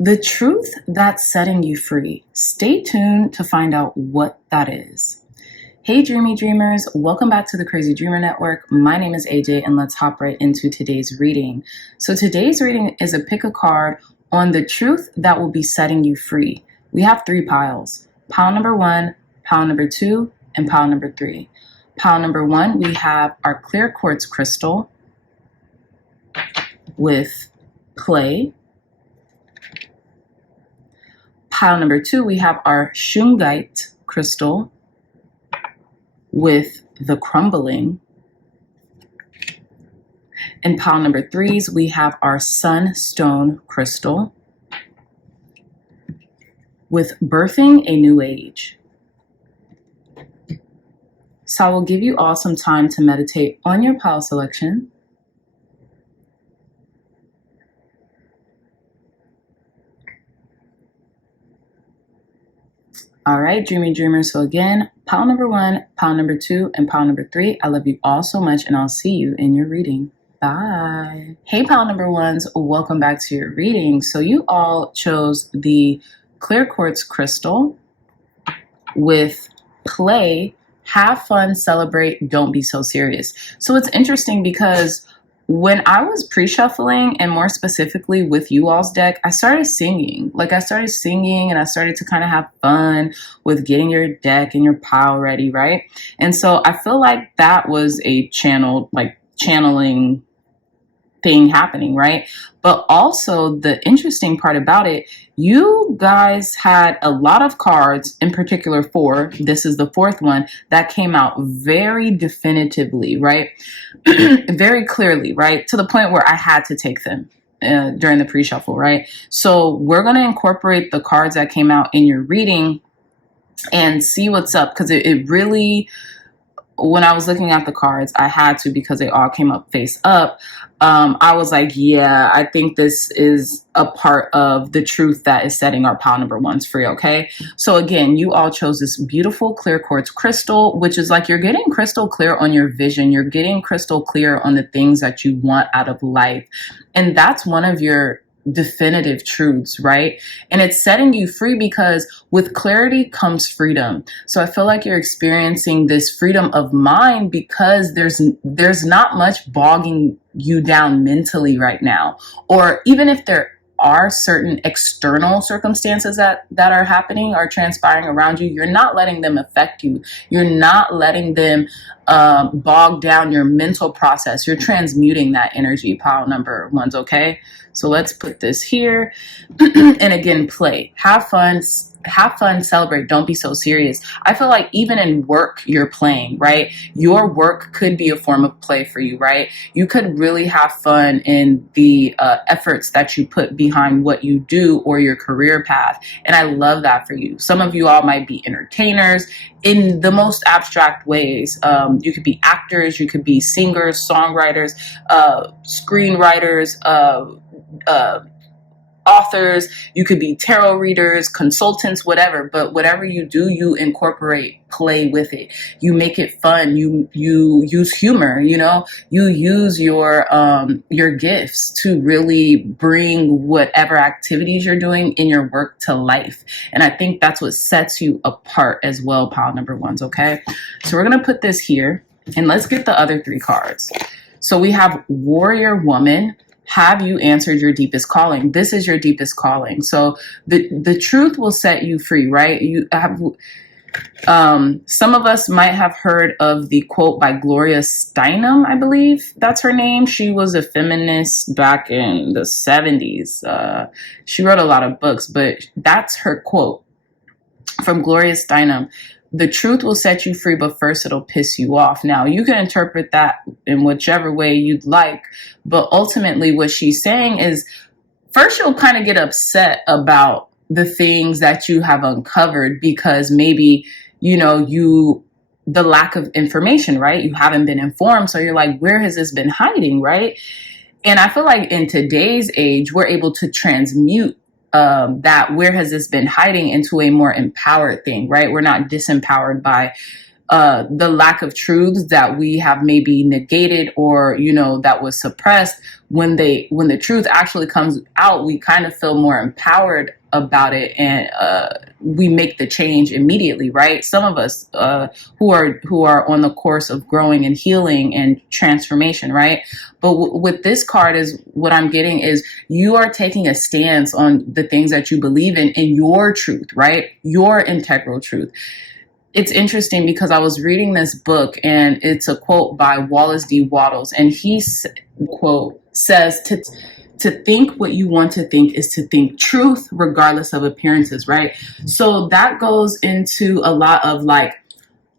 the truth that's setting you free. Stay tuned to find out what that is. Hey dreamy dreamers, welcome back to the Crazy Dreamer Network. My name is AJ and let's hop right into today's reading. So today's reading is a pick a card on the truth that will be setting you free. We have 3 piles. Pile number 1, pile number 2, and pile number 3. Pile number 1, we have our clear quartz crystal with play. Pile number 2, we have our Shungite crystal with the crumbling. In pile number 3s, we have our Sunstone crystal with birthing a new age. So I will give you all some time to meditate on your pile selection. All right, dreamy dreamers. So again, pile number 1, pile number 2, and pile number 3. I love you all so much, and I'll see you in your reading. Bye. Hey, pile number 1s, welcome back to your reading. So you all chose the clear quartz crystal with play, have fun, celebrate, don't be so serious. So it's interesting because when I was pre-shuffling, and more specifically with you all's deck, I started singing. And I started to kind of have fun with getting your deck and your pile ready, right? And so I feel like that was a channeling thing happening, right? But also the interesting part about it, you guys had a lot of cards, in particular 4, this is the 4th one, that came out very definitively, right? Very clearly, right? To the point where I had to take them during the pre-shuffle, right? So we're going to incorporate the cards that came out in your reading and see what's up, because it really, when I was looking at the cards, I had to, because they all came up face up. I was like, yeah, I think this is a part of the truth that is setting our pile number 1s free, okay? So again, you all chose this beautiful clear quartz crystal, which is like you're getting crystal clear on your vision. You're getting crystal clear on the things that you want out of life. And that's one of your definitive truths, right? And it's setting you free because with clarity comes freedom. So I feel like you're experiencing this freedom of mind because there's not much bogging you down mentally right now. Or even if there are certain external circumstances that are happening or transpiring around you, you're not letting them affect you. You're not letting them bog down your mental process. You're transmuting that energy, pile number 1s, okay? So let's put this here. And again, play. Have fun, celebrate, don't be so serious. I feel like even in work, you're playing, right? Your work could be a form of play for you, right? You could really have fun in the efforts that you put behind what you do or your career path. And I love that for you. Some of you all might be entertainers in the most abstract ways. You could be actors, you could be singers, songwriters, screenwriters, authors, you could be tarot readers, consultants, whatever. But whatever you do, you incorporate play with it. You make it fun. You use humor, you use your gifts to really bring whatever activities you're doing in your work to life. And I think that's what sets you apart as well, pile number 1s, okay? So we're going to put this here and let's get the other 3 cards. So we have Warrior Woman. Have you answered your deepest calling? This is your deepest calling. So the truth will set you free, right? You have, some of us might have heard of the quote by Gloria Steinem, I believe that's her name. She was a feminist back in the 70s. She wrote a lot of books, but that's her quote from Gloria Steinem. The truth will set you free, but first it'll piss you off. Now, you can interpret that in whichever way you'd like, but ultimately what she's saying is first you'll kind of get upset about the things that you have uncovered because maybe, the lack of information, right? You haven't been informed. So you're like, where has this been hiding, right? And I feel like in today's age, we're able to transmute that where has this been hiding into a more empowered thing, right? We're not disempowered by the lack of truths that we have maybe negated, or, you know, that was suppressed, when the truth actually comes out, we kind of feel more empowered about it, and we make the change immediately, right? Some of us who are on the course of growing and healing and transformation, right? But with this card, is what I'm getting is you are taking a stance on the things that you believe in your truth, right? Your integral truth. It's interesting because I was reading this book, and it's a quote by Wallace D. Wattles, and he quote says, to think what you want to think is to think truth regardless of appearances, right? So that goes into a lot of like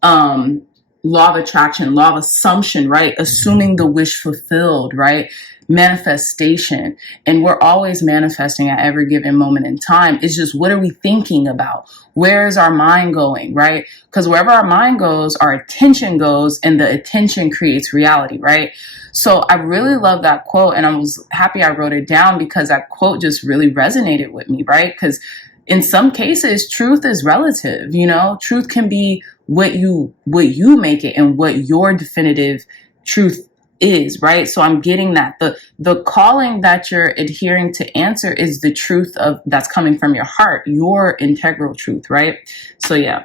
law of attraction, law of assumption, right? Assuming the wish fulfilled, right? Manifestation. And we're always manifesting at every given moment in time. It's just, what are we thinking about? Where is our mind going, right? Because wherever our mind goes, our attention goes, and the attention creates reality, right? So I really love that quote, and I was happy I wrote it down because that quote just really resonated with me, right? Because in some cases, truth is relative, you know? Truth can be what you make it, and what your definitive truth is, right? So I'm getting that the calling that you're adhering to answer is the truth of that's coming from your heart, your integral truth, right? So yeah.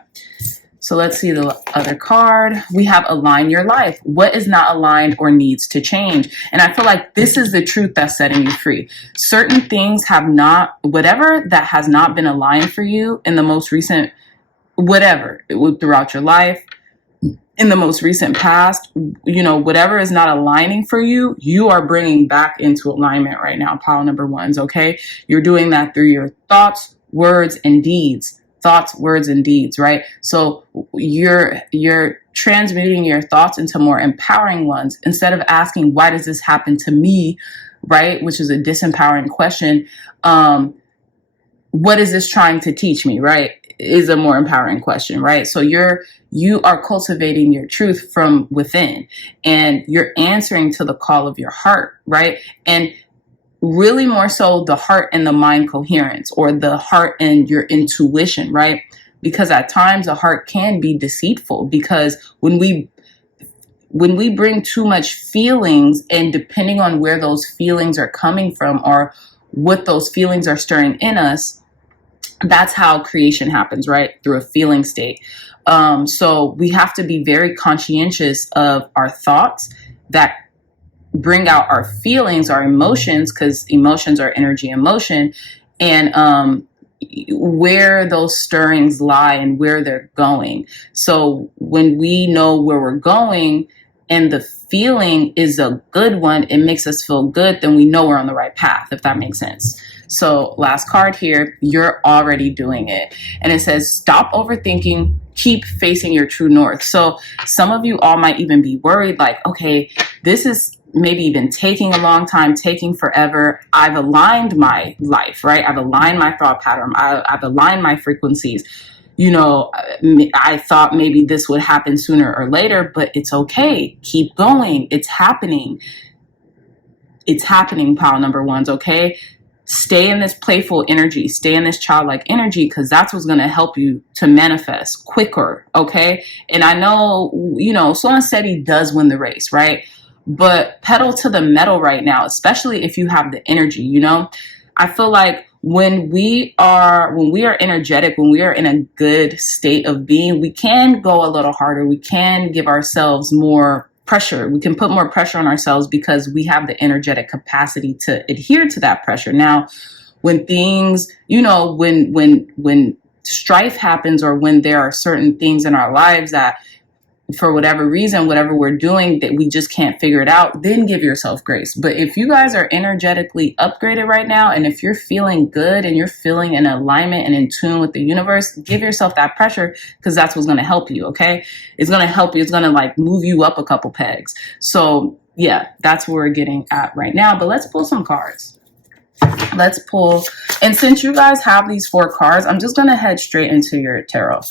So let's see the other card. We have align your life. What is not aligned or needs to change? And I feel like this is the truth that's setting you free. Certain things have not, whatever that has not been aligned for you in the most recent, whatever, throughout your life, in the most recent past, you know, whatever is not aligning for you, you are bringing back into alignment right now, pile number ones, okay? You're doing that through your thoughts, words, and deeds. Thoughts, words, and deeds, right? So you're transmuting your thoughts into more empowering ones. Instead of asking, why does this happen to me, right? Which is a disempowering question. What is this trying to teach me, right? Is a more empowering question, right? So you are cultivating your truth from within, and you're answering to the call of your heart, right? And really more so the heart and the mind coherence, or the heart and your intuition, right? Because at times the heart can be deceitful, because when we bring too much feelings, and depending on where those feelings are coming from, or what those feelings are stirring in us, that's how creation happens, right? Through a feeling state. So we have to be very conscientious of our thoughts that bring out our feelings, our emotions, because emotions are energy in motion, and where those stirrings lie and where they're going. So when we know where we're going, and the feeling is a good one, it makes us feel good, then we know we're on the right path, if that makes sense. So last card here, you're already doing it. And it says, stop overthinking, keep facing your true north. So some of you all might even be worried, like, okay, this is maybe even taking a long time, taking forever. I've aligned my life, right? I've aligned my thought pattern. I've aligned my frequencies. You know, I thought maybe this would happen sooner or later, but it's okay. Keep going. It's happening. It's happening, pile number ones, okay? Stay in this playful energy. Stay in this childlike energy, because that's what's going to help you to manifest quicker, okay? And I know, you know, someone said he does win the race, right? But pedal to the metal right now, especially if you have the energy, you know? I feel like when we are energetic, when we are in a good state of being, we can go a little harder. We can give ourselves more pressure. We can put more pressure on ourselves because we have the energetic capacity to adhere to that pressure. Now, when things, you know, when strife happens, or when there are certain things in our lives that, for whatever reason, whatever we're doing, that we just can't figure it out, then give yourself grace. But if you guys are energetically upgraded right now, and if you're feeling good and you're feeling in alignment and in tune with the universe, give yourself that pressure, because that's what's going to help you, okay? It's going to help you. It's going to like move you up a couple pegs. So yeah, that's where we're getting at right now. But let's pull some cards. Let's pull. And since you guys have these 4 cards, I'm just going to head straight into your tarot.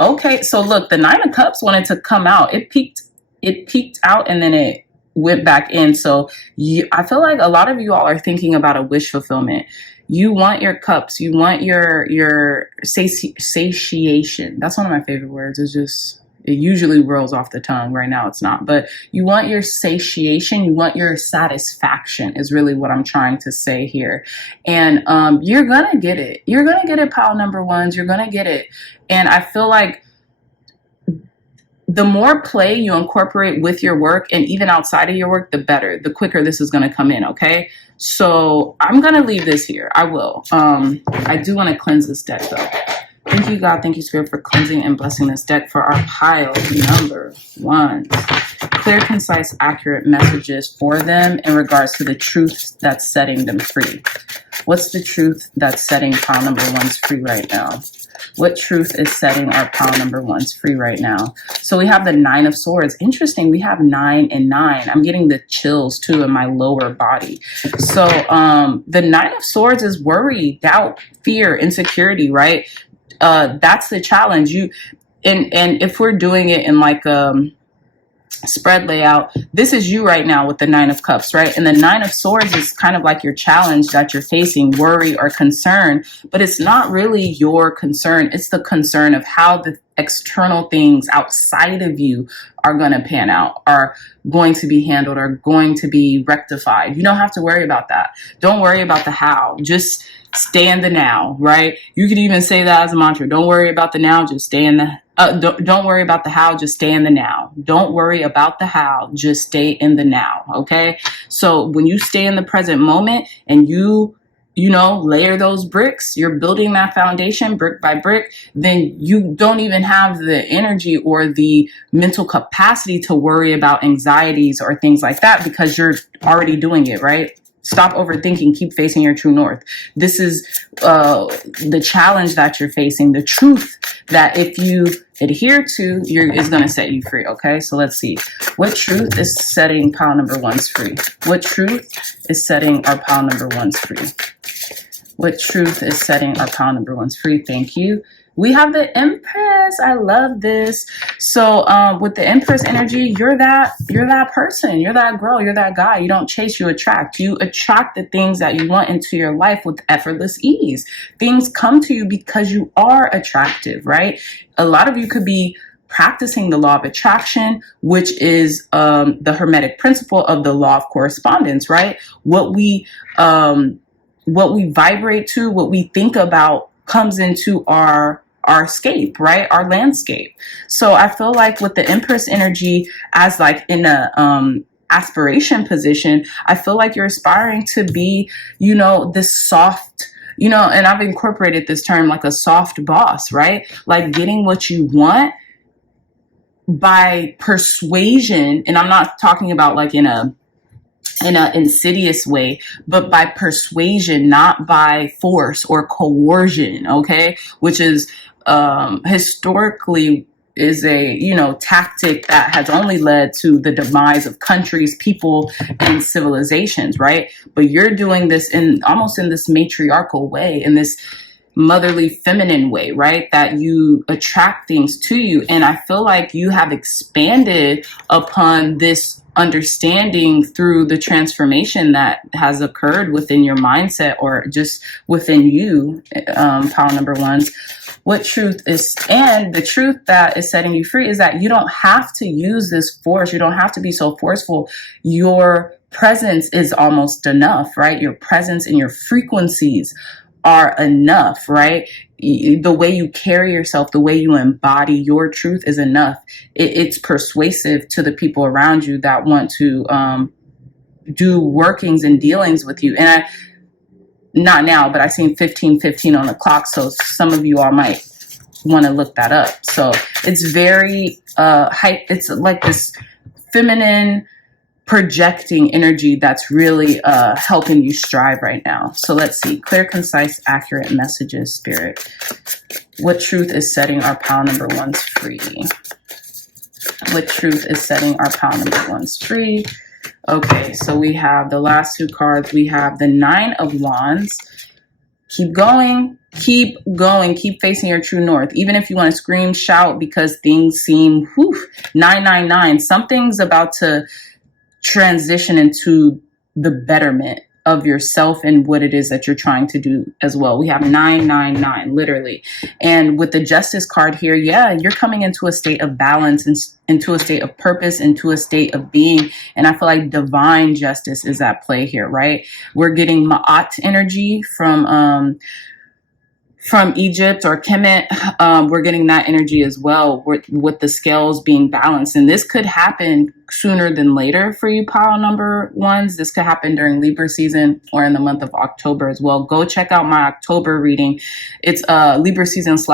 Okay, so look, the 9 of Cups wanted to come out. It peeked out, and then it went back in. So I feel like a lot of you all are thinking about a wish fulfillment. You want your cups. You want your satiation. That's one of my favorite words. It's just, it usually rolls off the tongue. Right now it's not. But you want your satiation. You want your satisfaction is really what I'm trying to say here. And you're going to get it. You're going to get it, pile number ones. You're going to get it. And I feel like the more play you incorporate with your work and even outside of your work, the better, the quicker this is going to come in. Okay. So I'm going to leave this here. I will. I do want to cleanse this deck though. Thank you, God. Thank you, Spirit, for cleansing and blessing this deck for our pile number one. Clear, concise, accurate messages for them in regards to the truth that's setting them free. What's the truth that's setting pile number ones free right now? What truth is setting our pile number ones free right now? So we have the 9 of Swords. Interesting. We have 9 and 9. I'm getting the chills too in my lower body. So the 9 of Swords is worry, doubt, fear, insecurity, right? That's the challenge. And if we're doing it in like spread layout, this is you right now with the 9 of Cups, right? And the 9 of Swords is kind of like your challenge that you're facing, worry or concern, but it's not really your concern. It's the concern of how the external things outside of you are going to pan out, are going to be handled, are going to be rectified. You don't have to worry about that. Don't worry about the how. Just stay in the now, right? You could even say that as a mantra. Don't worry about the now, just stay in the don't worry about the how, just stay in the now. Don't worry about the how, just stay in the now, okay? So when you stay in the present moment and you layer those bricks, you're building that foundation brick by brick, then you don't even have the energy or the mental capacity to worry about anxieties or things like that because you're already doing it, right? Stop overthinking, keep facing your true north. This is the challenge that you're facing, the truth that if you adhere to, is going to set you free, okay? So let's see. What truth is setting pile number ones free? What truth is setting our pile number ones free? What truth is setting our pile number ones free? Thank you. We have the Empress. I love this. So with the Empress energy, you're that person, you're that girl, you're that guy. You don't chase, you attract. You attract the things that you want into your life with effortless ease. Things come to you because you are attractive, right? A lot of you could be practicing the law of attraction, which is the hermetic principle of the law of correspondence, right? What we vibrate to, what we think about comes into our scape, right? Our landscape. So I feel like with the Empress energy as like in a aspiration position, I feel like you're aspiring to be, this soft, and I've incorporated this term like a soft boss, right? Like getting what you want by persuasion. And I'm not talking about like in a insidious way, but by persuasion, not by force or coercion, okay? Which is historically is a, tactic that has only led to the demise of countries, people, and civilizations, right? But you're doing this almost in this matriarchal way, in this motherly feminine way, right? That you attract things to you. And I feel like you have expanded upon this understanding through the transformation that has occurred within your mindset or just within you, pile number ones. What truth is, and the truth that is setting you free is that you don't have to use this force. You don't have to be so forceful. Your presence is almost enough, right? Your presence and your frequencies are enough, right? The way you carry yourself, the way you embody your truth is enough. It's persuasive to the people around you that want to do workings and dealings with you. And not now, but I seen 15:15 on the clock. So some of you all might want to look that up. So it's very it's like this feminine projecting energy that's really helping you strive right now. So let's see. Clear, concise, accurate messages, Spirit. What truth is setting our pile number ones free? What truth is setting our pile number ones free? Okay, so we have the last two cards. We have the 9 of Wands. Keep going, keep going, keep facing your true north. Even if you want to scream, shout, because things seem, 999. Something's about to transition into the betterment of yourself and what it is that you're trying to do as well. We have 999 literally. And with the justice card here, yeah, you're coming into a state of balance and into a state of purpose, into a state of being. And I feel like divine justice is at play here, right? We're getting Ma'at energy from Egypt or Kemet. We're getting that energy as well with the scales being balanced. And this could happen sooner than later for you pile number ones. This could happen during Libra season or in the month of October as well. Go check out my October reading. It's Libra season /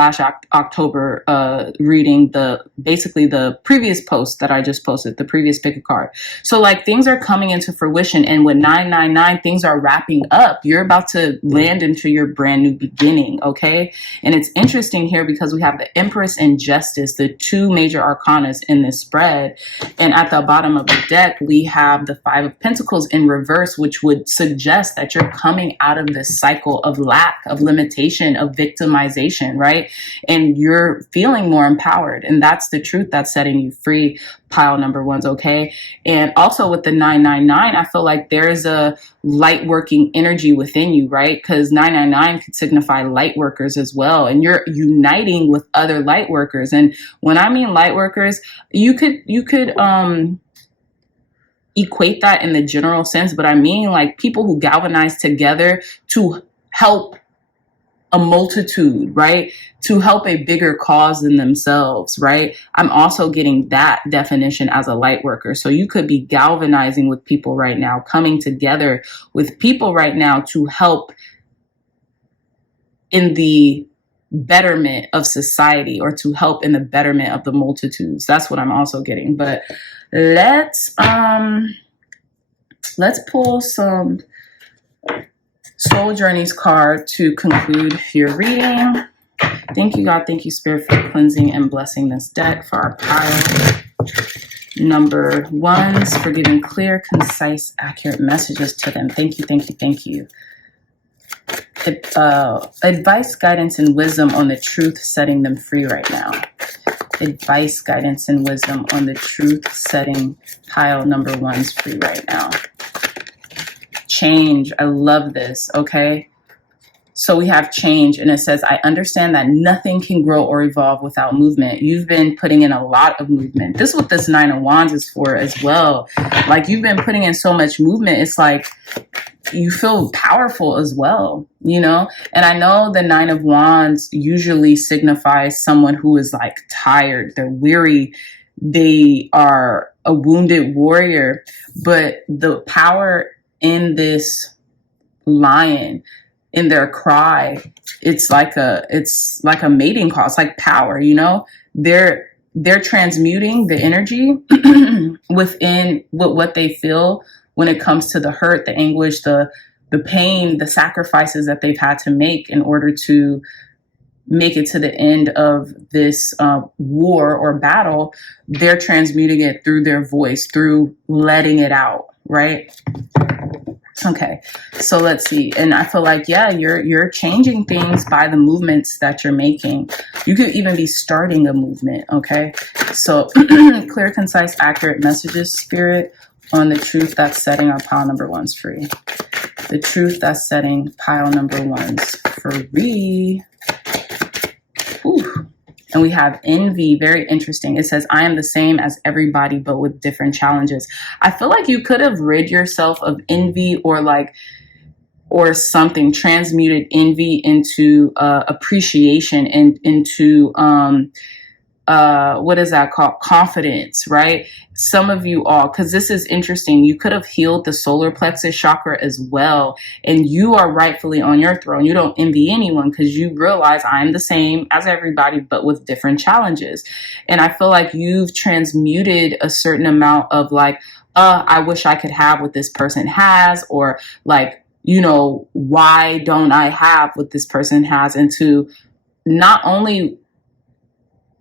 October reading, basically the previous post that I just posted, the previous pick a card. So like things are coming into fruition, and with 999, things are wrapping up. You're about to land into your brand new beginning, okay? And it's interesting here because we have the Empress and Justice, the two major arcanas in this spread. And at the bottom of the deck, we have the Five of Pentacles in reverse, which would suggest that you're coming out of this cycle of lack, of limitation, of victimization, right? And you're feeling more empowered. And that's the truth that's setting you free, pile number ones, okay? And also with the 999, I feel like there's a light working energy within you, right? Because 999 could signify light workers as well. And you're uniting with other light workers. And when I mean light workers, you could equate that in the general sense, but I mean like people who galvanize together to help a multitude, right? To help a bigger cause than themselves, right? I'm also getting that definition as a light worker. So you could be galvanizing with people right now, coming together with people right now to help in the betterment of society or to help in the betterment of the multitudes. That's what I'm also getting. But let's pull some Soul Journeys card to conclude your reading. Thank you, God. Thank you, Spirit, for cleansing and blessing this deck for our pile number ones, for giving clear, concise, accurate messages to them. Thank you, thank you, thank you. Advice, guidance, and wisdom on the truth setting them free right now. Advice, guidance, and wisdom on the truth setting pile number ones free right now. Change. I love this. Okay. So we have change, and it says, I understand that nothing can grow or evolve without movement. You've been putting in a lot of movement. This is what this 9 of Wands is for as well. Like you've been putting in so much movement. It's like you feel powerful as well, you know? And I know the 9 of Wands usually signifies someone who is like tired. They're weary. They are a wounded warrior, but the power in this lion, in their cry, it's like a mating call. It's like power, you know? They're transmuting the energy within what they feel when it comes to the hurt, the anguish, the pain, the sacrifices that they've had to make in order to make it to the end of this war or battle. They're transmuting it through their voice, through letting it out, right? Okay, so let's see. And I feel like, yeah, you're changing things by the movements that you're making. You could even be starting a movement, okay? So clear, concise, accurate messages, Spirit, on the truth that's setting our pile number ones free. The truth that's setting pile number ones free. Ooh. And we have envy, very interesting. It says, I am the same as everybody, but with different challenges. I feel like you could have rid yourself of envy or something, transmuted envy into appreciation and into, what is that called? Confidence, right? Some of you all, because this is interesting, you could have healed the solar plexus chakra as well. And you are rightfully on your throne. You don't envy anyone because you realize I'm the same as everybody, but with different challenges. And I feel like you've transmuted a certain amount of like, I wish I could have what this person has, or like, you know, why don't I have what this person has, into not only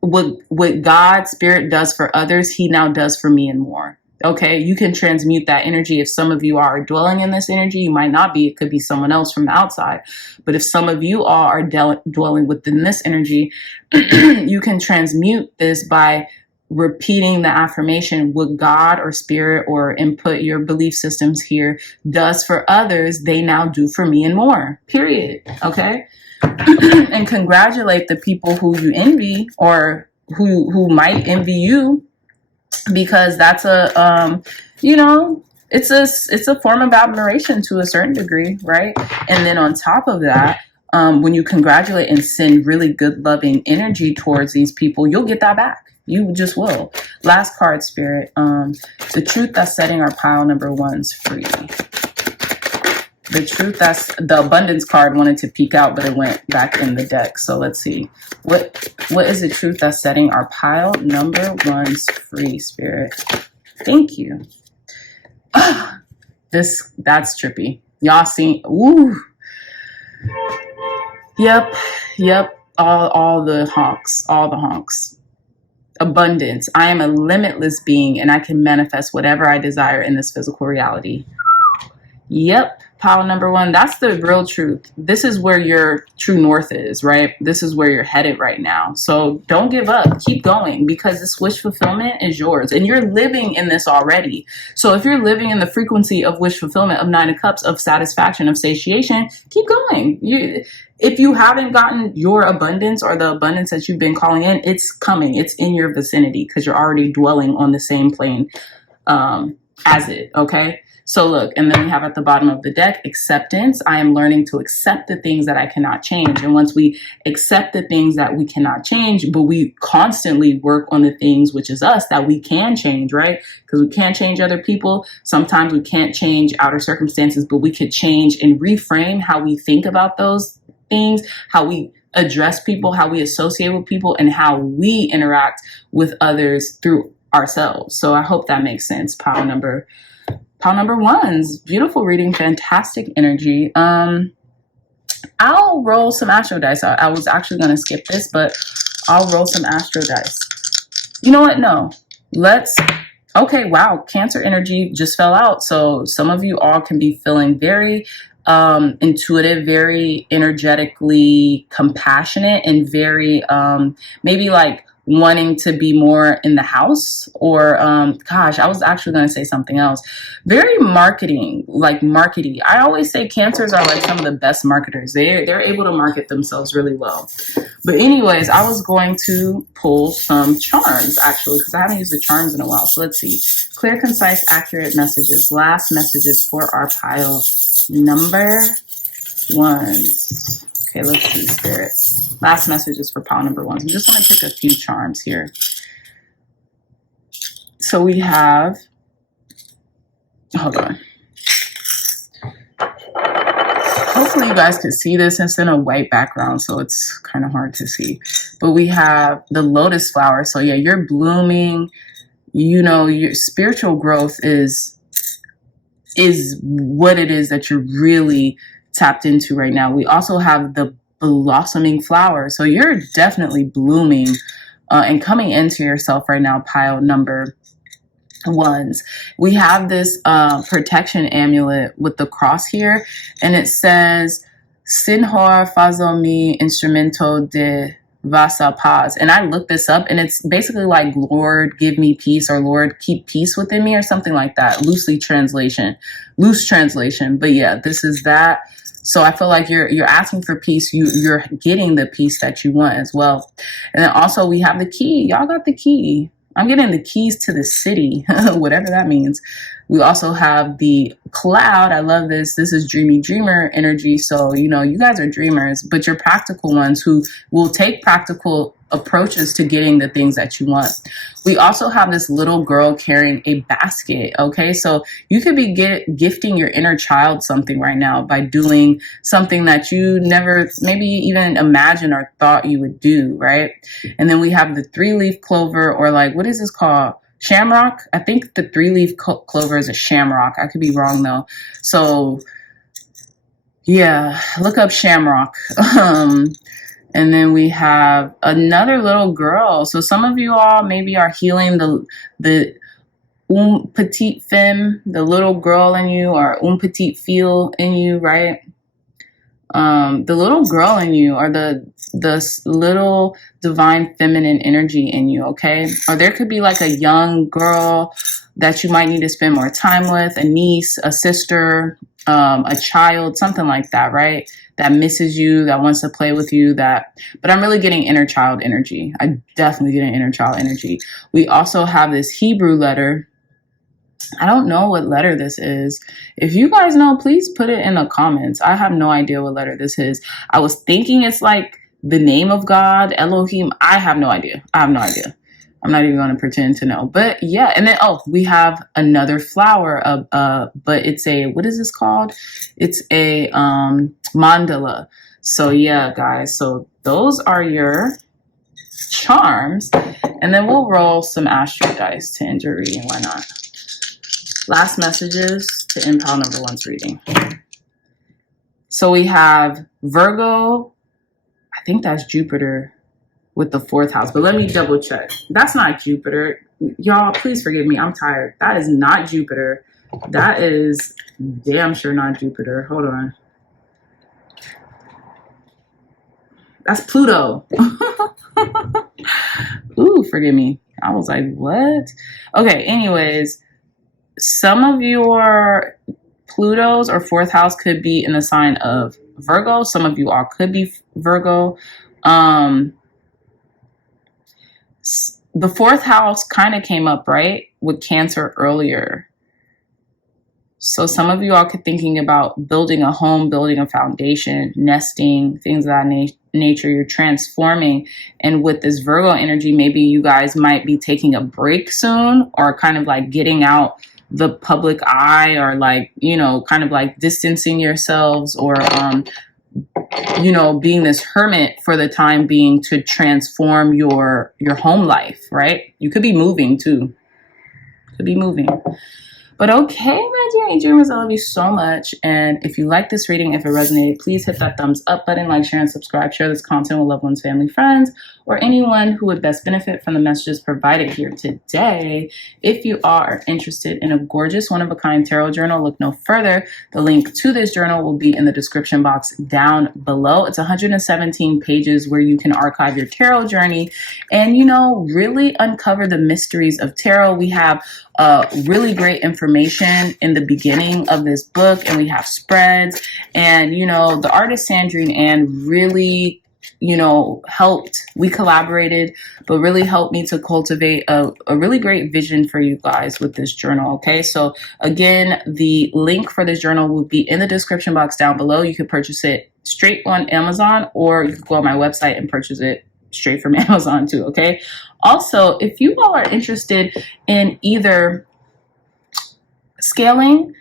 what God's Spirit does for others, He now does for me and more. Okay, you can transmute that energy. If some of you are dwelling in this energy, you might not be. It could be someone else from the outside. But if some of you are dwelling within this energy, you can transmute this by repeating the affirmation, what God or spirit or input your belief systems here does for others, they now do for me and more, period. Okay. And congratulate the people who you envy or who might envy you, because that's a it's a form of admiration to a certain degree, right? And then on top of that, when you congratulate and send really good loving energy towards these people, you'll get that back. You just will. Last card, Spirit. The truth that's setting our pile number ones free. The truth that's the abundance card wanted to peek out, but it went back in the deck. So let's see. What is the truth that's setting our pile number ones free, Spirit? Thank you. That's trippy. Y'all seen? Ooh. Yep. All the honks. Abundance. I am a limitless being and I can manifest whatever I desire in this physical reality. Yep. Pile number one. That's the real truth. This is where your true north is, right? This is where you're headed right now. So don't give up. Keep going, because this wish fulfillment is yours and you're living in this already. So if you're living in the frequency of wish fulfillment, of 9 of cups, of satisfaction, of satiation, keep going. If you haven't gotten your abundance or the abundance that you've been calling in, it's coming. It's in your vicinity because you're already dwelling on the same plane as it, okay? So look, and then we have at the bottom of the deck, acceptance. I am learning to accept the things that I cannot change. And once we accept the things that we cannot change, but we constantly work on the things, which is us, that we can change, right? Because we can't change other people. Sometimes we can't change outer circumstances, but we could change and reframe how we think about those things, how we address people, how we associate with people, and how we interact with others through ourselves. So I hope that makes sense. Pile number ones. Beautiful reading, fantastic energy. I'll roll some astro dice. I was actually going to skip this, but I'll roll some astro dice. You know what? No. Okay, wow. Cancer energy just fell out. So some of you all can be feeling very intuitive, very energetically compassionate, and very maybe like wanting to be more in the house, or gosh, I was actually going to say something else. Very markety. I always say cancers are like some of the best marketers. They're able to market themselves really well. But anyways, I was going to pull some charms actually, because I haven't used the charms in a while. So let's see. Clear, concise, accurate messages. Last messages for our pile number ones. Okay, let's see, Spirit. Last messages for pile number ones. I'm just going to pick a few charms here. So we have, hold on. Hopefully you guys can see this. It's in a white background, so it's kind of hard to see. But we have the lotus flower. So yeah, you're blooming. You know, your spiritual growth is what it is that you're really tapped into right now. We also have the blossoming flower. So you're definitely blooming and coming into yourself right now, pile number ones. We have this protection amulet with the cross here, and it says Sinhor Fazomi Instrumento de Vasa Paz. And I looked this up, and it's basically like, Lord, give me peace, or Lord, keep peace within me, or something like that. Loose translation. But yeah, this is that. So I feel like you're asking for peace. You're getting the peace that you want as well. And then also we have the key. Y'all got the key. I'm getting the keys to the city, whatever that means. We also have the cloud. I love this. This is dreamy dreamer energy. So, you know, you guys are dreamers, but you're practical ones who will take practical approaches to getting the things that you want. We also have this little girl carrying a basket. Okay, so you could be gifting your inner child something right now by doing something that you never maybe even imagined or thought you would do, right? And then we have the 3-leaf clover, or like, what is this called? Shamrock. I think the 3-leaf clover is a shamrock. I could be wrong though. So yeah, look up shamrock. And then we have another little girl. So some of you all maybe are healing the petite femme, the little girl in you, or petite fille in you, right? The little girl in you, or the little divine feminine energy in you, okay? Or there could be like a young girl that you might need to spend more time with, a niece, a sister, a child, something like that, right? That misses you, that wants to play with you, but I'm really getting inner child energy. I definitely get an inner child energy. We also have this Hebrew letter. I don't know what letter this is. If you guys know, please put it in the comments. I have no idea what letter this is. I was thinking it's like the name of God, Elohim. I have no idea. I'm not even going to pretend to know. But yeah, and then, we have another flower, but it's a, what is this called? It's a mandala. So yeah, guys, so those are your charms. And then we'll roll some astro dice to end your reading. Why not? Last messages to end pile number 1's reading. So we have Virgo. I think that's Jupiter with the 4th house, but let me double check. That's not Jupiter. Y'all, please forgive me. I'm tired. That is not Jupiter. That is damn sure not Jupiter. Hold on. That's Pluto. Ooh, forgive me. I was like, what? Okay, anyways. Some of your Plutos or 4th house could be in the sign of Virgo. Some of you all could be Virgo. The 4th house kind of came up, right, with Cancer earlier. So some of you all could thinking about building a home, building a foundation, nesting, things of that nature. You're transforming. And with this Virgo energy, maybe you guys might be taking a break soon, or kind of like getting out the public eye, or like, you know, kind of like distancing yourselves, or you know, being this hermit for the time being to transform your home life, right? You could be moving too. Could be moving. But okay, my dear dreamers, I love you so much. And if you like this reading, if it resonated, please hit that thumbs up button, like, share, and subscribe. Share this content with loved ones, family, friends, or anyone who would best benefit from the messages provided here today. If you are interested in a gorgeous one-of-a-kind tarot journal, look no further. The link to this journal will be in the description box down below. It's 117 pages where you can archive your tarot journey and, you know, really uncover the mysteries of tarot. We have really great information in the beginning of this book, and we have spreads, and, you know, the artist Sandrine Ann really, you know, we collaborated, but really helped me to cultivate a really great vision for you guys with this journal. Okay, so again, the link for this journal will be in the description box down below. You could purchase it straight on Amazon, or you could go on my website and purchase it straight from Amazon too. Okay, also, if you all are interested in either scaling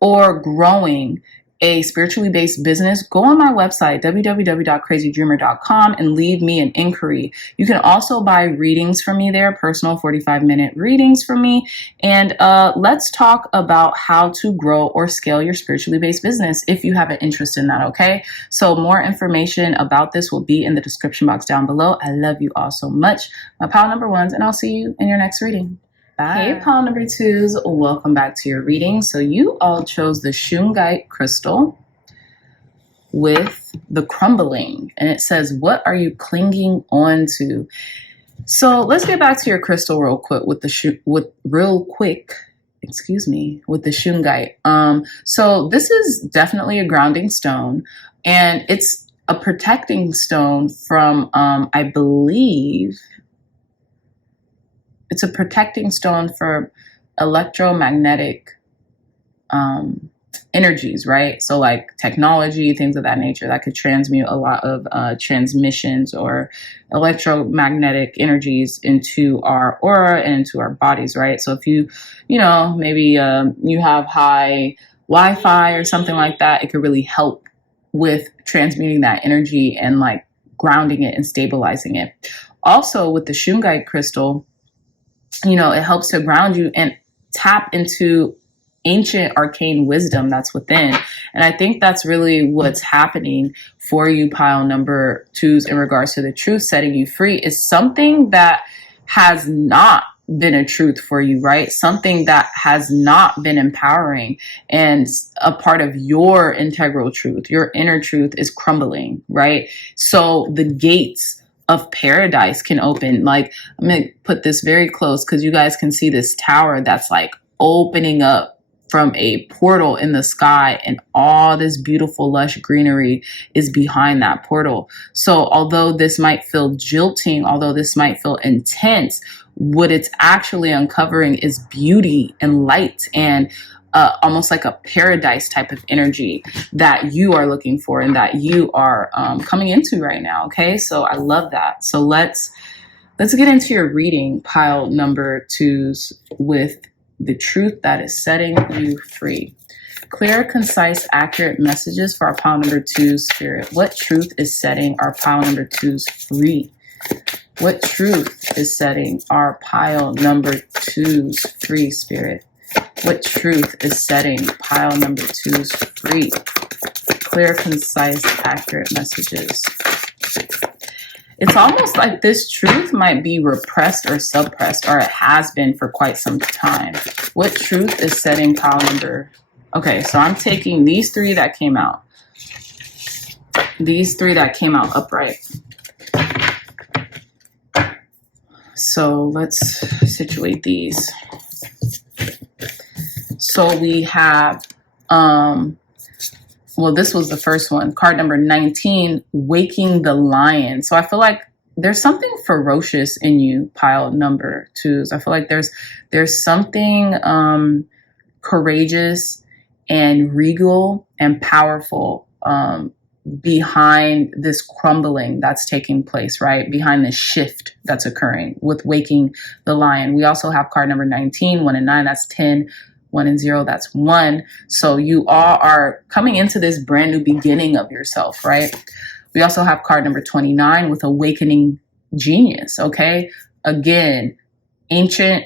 or growing a spiritually based business, go on my website, www.crazydreamer.com, and leave me an inquiry. You can also buy readings from me there, personal 45-minute readings from me. And let's talk about how to grow or scale your spiritually based business if you have an interest in that, okay? So more information about this will be in the description box down below. I love you all so much, my pile number 1s, and I'll see you in your next reading. Bye. Hey, pile number 2s, welcome back to your reading. So you all chose the Shungite crystal with the crumbling, and it says, what are you clinging on to? So let's get back to your crystal real quick with the Shungite. So this is definitely a grounding stone, and it's a protecting stone from, I believe, it's a protecting stone for electromagnetic energies, right? So like technology, things of that nature that could transmute a lot of transmissions or electromagnetic energies into our aura and into our bodies, right? So if you know, maybe you have high Wi-Fi or something like that, it could really help with transmuting that energy and like grounding it and stabilizing it. Also with the Shungite crystal, you know, it helps to ground you and tap into ancient arcane wisdom that's within. And I think that's really what's happening for you, pile number 2s, in regards to the truth setting you free, is something that has not been a truth for you, right? Something that has not been empowering and a part of your integral truth, your inner truth is crumbling, right? So the gates of paradise can open. Like, I'm going to put this very close because you guys can see this tower that's like opening up from a portal in the sky, and all this beautiful lush greenery is behind that portal. So although this might feel jilting, although this might feel intense, what it's actually uncovering is beauty and light and almost like a paradise type of energy that you are looking for and that you are coming into right now. Okay, so I love that. So let's get into your reading, pile number 2s, with the truth that is setting you free. Clear, concise, accurate messages for our pile number 2 spirit. What truth is setting our pile number 2s free? What truth is setting our pile number 2s free, spirit? What truth is setting pile number 2s free? Clear, concise, accurate messages. It's almost like this truth might be repressed or suppressed, or it has been for quite some time. What truth is setting pile number? Okay, so I'm taking these 3 that came out. These 3 that came out upright. So let's situate these. So we have, well, this was the first one, card number 19, waking the lion. So I feel like there's something ferocious in you, pile number 2s. I feel like there's something courageous and regal and powerful behind this crumbling that's taking place, right? Behind the shift that's occurring with waking the lion. We also have card number 19, 1 and 9, that's 10. 1 and 0, that's 1. So you all are coming into this brand new beginning of yourself, right? We also have card number 29 with awakening genius, okay? Again, ancient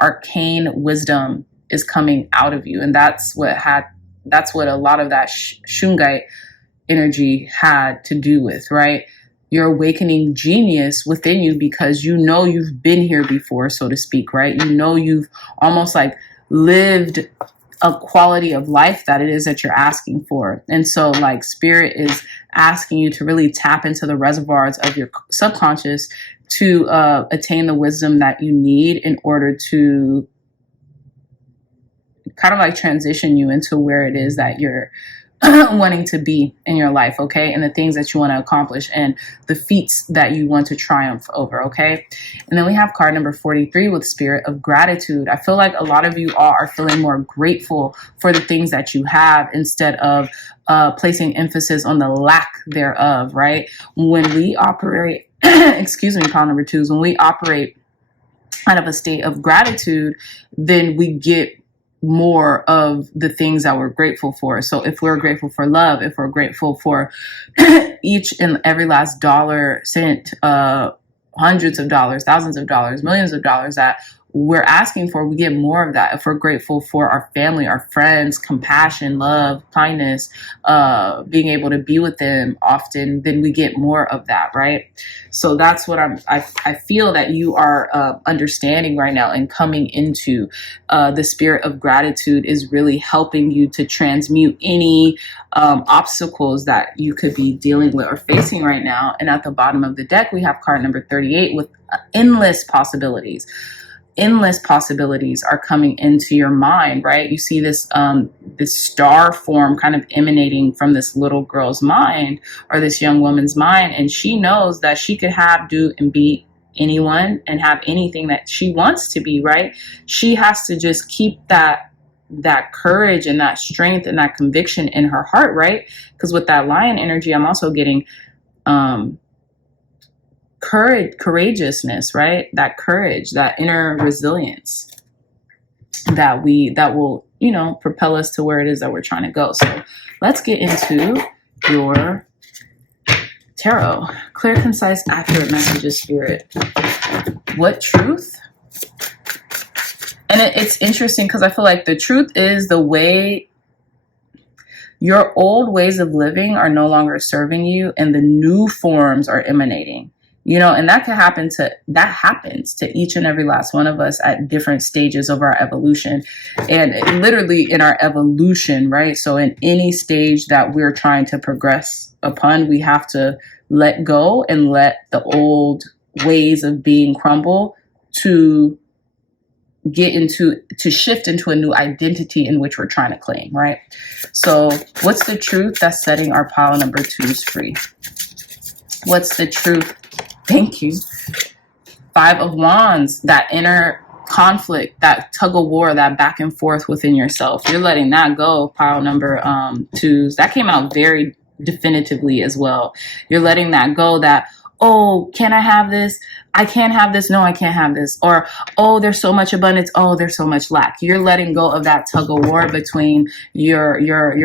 arcane wisdom is coming out of you. And that's what a lot of that Shungite energy had to do with, right? Your awakening genius within you, because you know you've been here before, so to speak, right? You know you've almost like lived a quality of life that it is that you're asking for. And so like spirit is asking you to really tap into the reservoirs of your subconscious to attain the wisdom that you need in order to kind of like transition you into where it is that you're wanting to be in your life, okay? And the things that you want to accomplish and the feats that you want to triumph over, okay? And then we have card number 43 with spirit of gratitude. I feel like a lot of you all are feeling more grateful for the things that you have instead of placing emphasis on the lack thereof, right? When we operate, excuse me, pile number 2s, when we operate out of a state of gratitude, then we get more of the things that we're grateful for. So if we're grateful for love, if we're grateful for each and every last dollar, cent, hundreds of dollars, thousands of dollars, millions of dollars that we're asking for, we get more of that. If we're grateful for our family, our friends, compassion, love, kindness, being able to be with them often, then we get more of that, right? So that's what I feel that you are understanding right now and coming into. The spirit of gratitude is really helping you to transmute any obstacles that you could be dealing with or facing right now. And at the bottom of the deck, we have card number 38 with endless possibilities. Endless possibilities are coming into your mind, right? You see this this star form kind of emanating from this little girl's mind or this young woman's mind, and she knows that she could have, do, and be anyone and have anything that she wants to be, right? She has to just keep that courage and that strength and that conviction in her heart, right? Because with that lion energy, I'm also getting courageousness, right? That courage, that inner resilience that will, you know, propel us to where it is that we're trying to go. So let's get into your tarot. Clear, concise, accurate messages, spirit. What truth? And it's interesting because I feel like the truth is the way your old ways of living are no longer serving you and the new forms are emanating. You know, and that happens to each and every last one of us at different stages of our evolution. And literally in our evolution, right? So in any stage that we're trying to progress upon, we have to let go and let the old ways of being crumble to shift into a new identity in which we're trying to claim, right? So what's the truth that's setting our pile number 2s free? What's the truth? Thank you. 5 of Wands, that inner conflict, that tug of war, that back and forth within yourself. You're letting that go, pile number 2s. That came out very definitively as well. You're letting that go, that, oh, can I have this? I can't have this. No, I can't have this. Or, oh, there's so much abundance. Oh, there's so much lack. You're letting go of that tug of war between your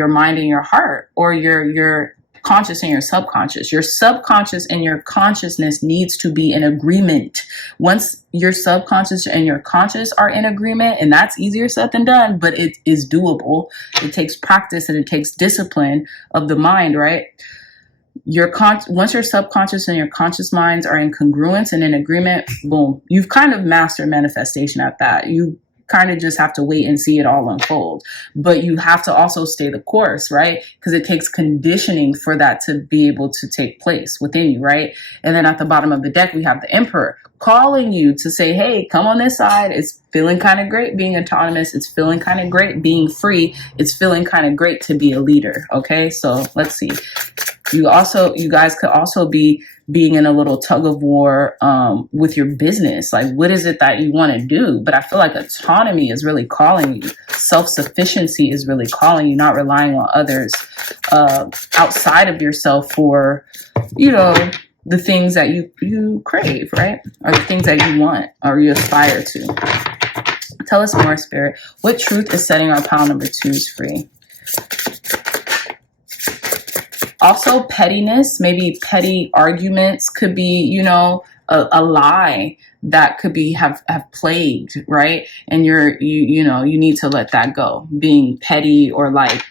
mind and your heart, or your conscious and your subconscious. Your subconscious and your consciousness needs to be in agreement. Once your subconscious and your conscious are in agreement, and that's easier said than done, but it is doable. It takes practice and it takes discipline of the mind, right? Once your subconscious and your conscious minds are in congruence and in agreement, boom, you've kind of mastered manifestation at that. You kind of just have to wait and see it all unfold. But you have to also stay the course, right? Because it takes conditioning for that to be able to take place within you, right? And then at the bottom of the deck, we have the Emperor calling you to say, hey, come on this side. It's feeling kind of great being autonomous. It's feeling kind of great being free. It's feeling kind of great to be a leader. Okay, so let's see. You guys could also be being in a little tug of war with your business. Like, what is it that you want to do? But I feel like autonomy is really calling you. Self-sufficiency is really calling you, not relying on others outside of yourself for, you know, the things that you crave, right? Or the things that you want or you aspire to. Tell us more, Spirit. What truth is setting our pile number 2s free? Also, pettiness, maybe petty arguments could be, you know, a lie that could be have plagued, right? And you need to let that go. Being petty or like,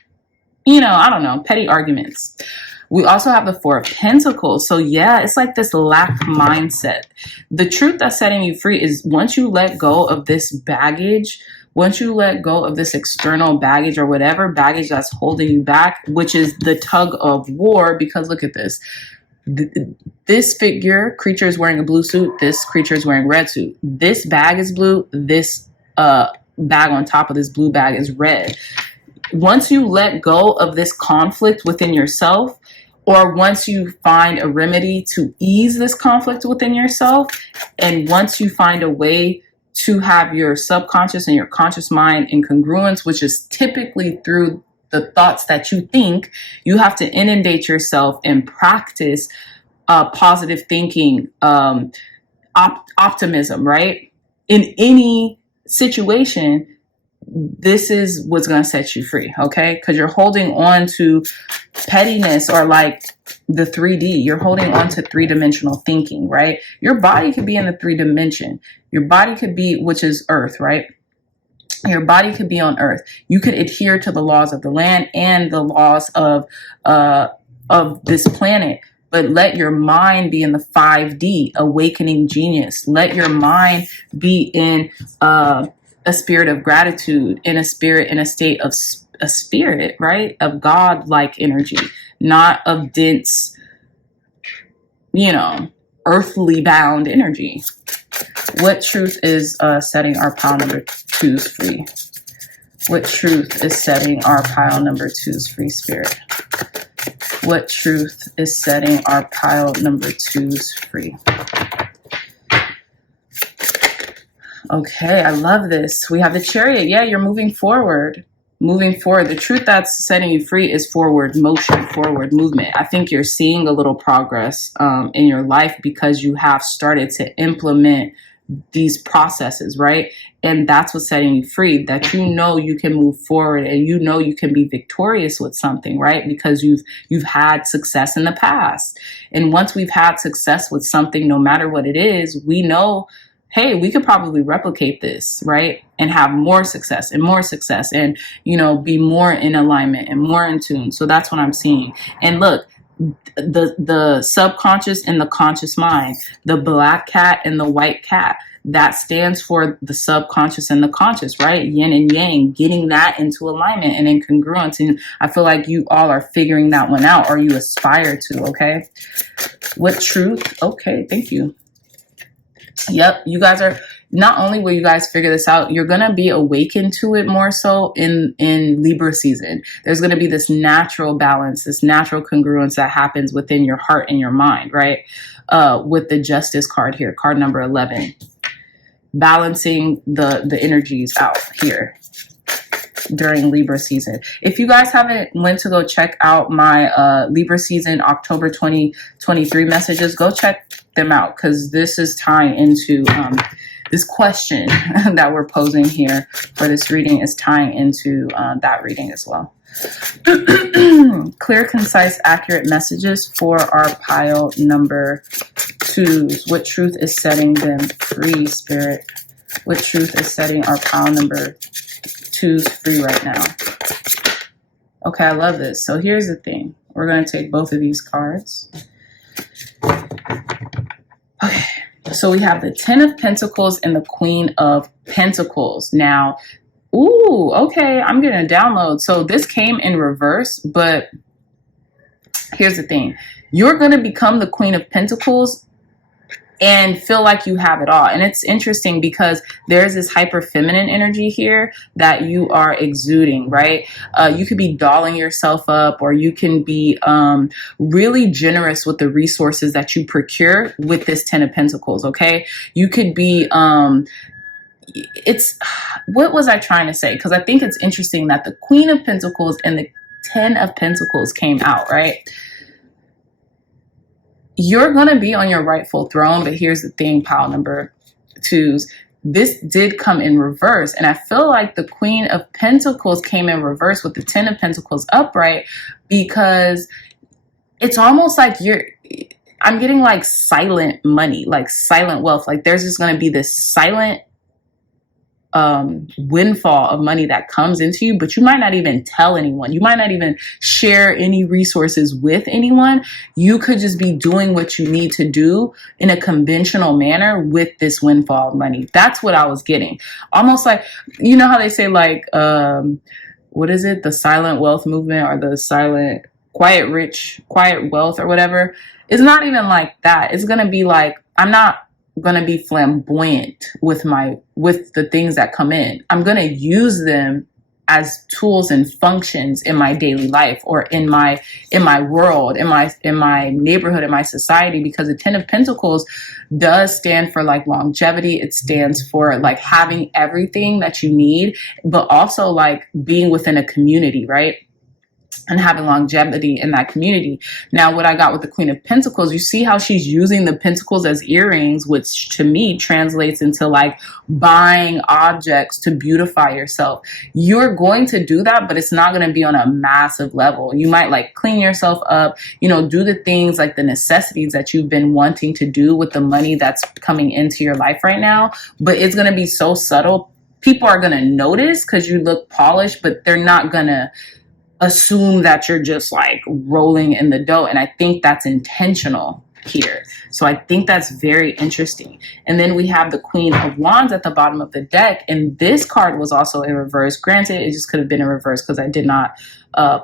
you know, I don't know, petty arguments. We also have the 4 of Pentacles. So yeah, it's like this lack mindset. The truth that's setting you free is once you let go of this baggage, once you let go of this external baggage or whatever baggage that's holding you back, which is the tug of war, because look at this. This creature is wearing a blue suit. This creature is wearing a red suit. This bag is blue. This bag on top of this blue bag is red. Once you let go of this conflict within yourself, or once you find a remedy to ease this conflict within yourself, and once you find a way to have your subconscious and your conscious mind in congruence, which is typically through the thoughts that you think, you have to inundate yourself and practice positive thinking, optimism, right? In any situation, this is what's going to set you free, okay? Because you're holding on to pettiness, or like the 3D. You're holding on to 3-dimensional thinking, right? Your body could be in the 3-dimension. Your body could be, which is Earth, right? Your body could be on Earth. You could adhere to the laws of the land and the laws of this planet. But let your mind be in the 5D, awakening genius. Let your mind be in a spirit of gratitude, in a state of a spirit, right? Of God-like energy, not of dense, you know, earthly bound energy. What truth is setting our pile number 2s free? What truth is setting our pile number 2s free, Spirit? What truth is setting our pile number 2s free? Okay, I love this. We have the Chariot. Yeah, you're moving forward. Moving forward. The truth that's setting you free is forward motion, forward movement. I think you're seeing a little progress in your life because you have started to implement these processes, right? And that's what's setting you free, that you know you can move forward and you know you can be victorious with something, right? Because you've had success in the past. And once we've had success with something, no matter what it is, we know, hey, we could probably replicate this, right? And have more success and, you know, be more in alignment and more in tune. So that's what I'm seeing. And look, the subconscious and the conscious mind, the black cat and the white cat. That stands for the subconscious and the conscious, right? Yin and yang, getting that into alignment and in congruence. And I feel like you all are figuring that one out, or you aspire to, okay? What truth? Okay, thank you. Yep, you guys are, not only will you guys figure this out, you're going to be awakened to it more so in Libra season. There's going to be this natural balance, this natural congruence that happens within your heart and your mind, right? With the Justice card here, card number 11. Balancing the energies out here during Libra season. If you guys haven't went to go check out my Libra season October 2023 messages, go check them out, because this is tying into this question that we're posing here for this reading is tying into that reading as well. Clear, concise, accurate messages for our pile number 2s. What truth is setting them free, Spirit? What truth is setting our pile number 2s free right now? Okay, I love this. So here's the thing. We're going to take both of these cards. Okay, so we have the 10 of Pentacles and the Queen of Pentacles. Now, ooh, okay, I'm getting a download. So this came in reverse, but here's the thing. You're going to become the Queen of Pentacles and feel like you have it all. And it's interesting because there's this hyper feminine energy here that you are exuding, right? You could be dolling yourself up, or you can be really generous with the resources that you procure with this 10 of Pentacles, okay? You could be... what was I trying to say? Because I think it's interesting that the Queen of Pentacles and the 10 of Pentacles came out, right? You're going to be on your rightful throne, but here's the thing, pile number 2s. This did come in reverse, and I feel like the Queen of Pentacles came in reverse with the 10 of Pentacles upright, because it's almost like I'm getting like silent money, like silent wealth. Like there's just going to be this silent windfall of money that comes into you, but you might not even tell anyone. You might not even share any resources with anyone. You could just be doing what you need to do in a conventional manner with this windfall of money. That's what I was getting. Almost like, you know how they say like, what is it? The silent wealth movement, or the silent, quiet wealth, or whatever. It's not even like that. It's going to be like, I'm not going to be flamboyant with the things that come in. I'm going to use them as tools and functions in my daily life, or in my world, in my neighborhood, in my society, because the 10 of Pentacles does stand for like longevity. It stands for like having everything that you need, but also like being within a community, right? And having longevity in that community. Now, what I got with the Queen of Pentacles, you see how she's using the pentacles as earrings, which to me translates into like buying objects to beautify yourself. You're going to do that, but it's not going to be on a massive level. You might like clean yourself up, do the things like the necessities that you've been wanting to do with the money that's coming into your life right now. But it's going to be so subtle. People are going to notice because you look polished, but they're not going to assume that you're just like rolling in the dough. And I think that's intentional here. So I think that's very interesting. And then we have the Queen of Wands at the bottom of the deck. And this card was also in reverse. Granted, it just could have been in reverse because I did not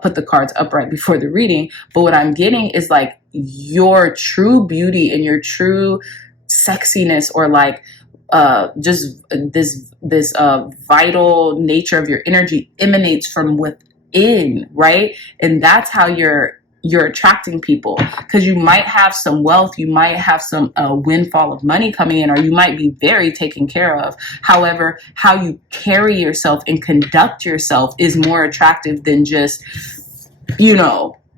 put the cards upright before the reading. But what I'm getting is like your true beauty and your true sexiness, or like just this vital nature of your energy emanates from within, right? And that's how you're attracting people, because you might have some wealth, you might have some windfall of money coming in, or you might be very taken care of. However, how you carry yourself and conduct yourself is more attractive than just,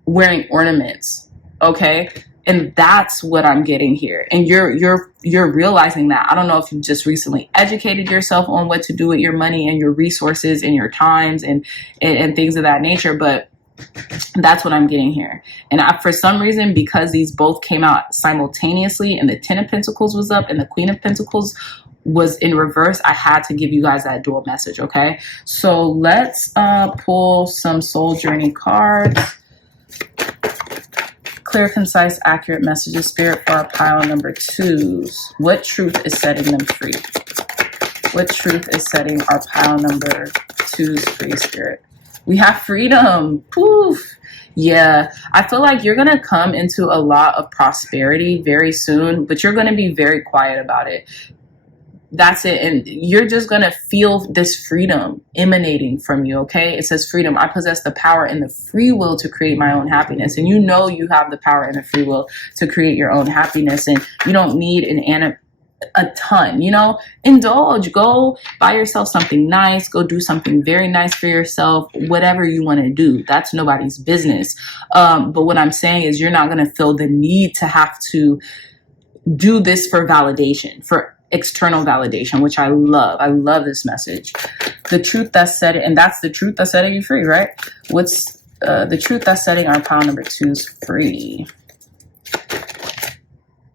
wearing ornaments. Okay. And that's what I'm getting here. And you're realizing that. I don't know if you just recently educated yourself on what to do with your money and your resources and your times and things of that nature, but that's what I'm getting here. And for some reason, because these both came out simultaneously and the 10 of Pentacles was up and the Queen of Pentacles was in reverse, I had to give you guys that dual message, okay? So let's pull some soul journey cards. Clear, concise, accurate messages, Spirit, for our pile number 2s. What truth is setting them free? What truth is setting our pile number 2s free, Spirit? We have freedom. Poof. Yeah, I feel like you're going to come into a lot of prosperity very soon, but you're going to be very quiet about it. That's it. And you're just going to feel this freedom emanating from you. Okay. It says freedom. I possess the power and the free will to create my own happiness. And you know, you have the power and the free will to create your own happiness. And you don't need a ton, you know, indulge, go buy yourself something nice, go do something very nice for yourself, whatever you want to do. That's nobody's business. But what I'm saying is you're not going to feel the need to have to do this for validation, for external validation, which I love. I love this message. The truth that's setting, and that's the truth that's setting you free, right? What's the truth that's setting our pile number 2s free?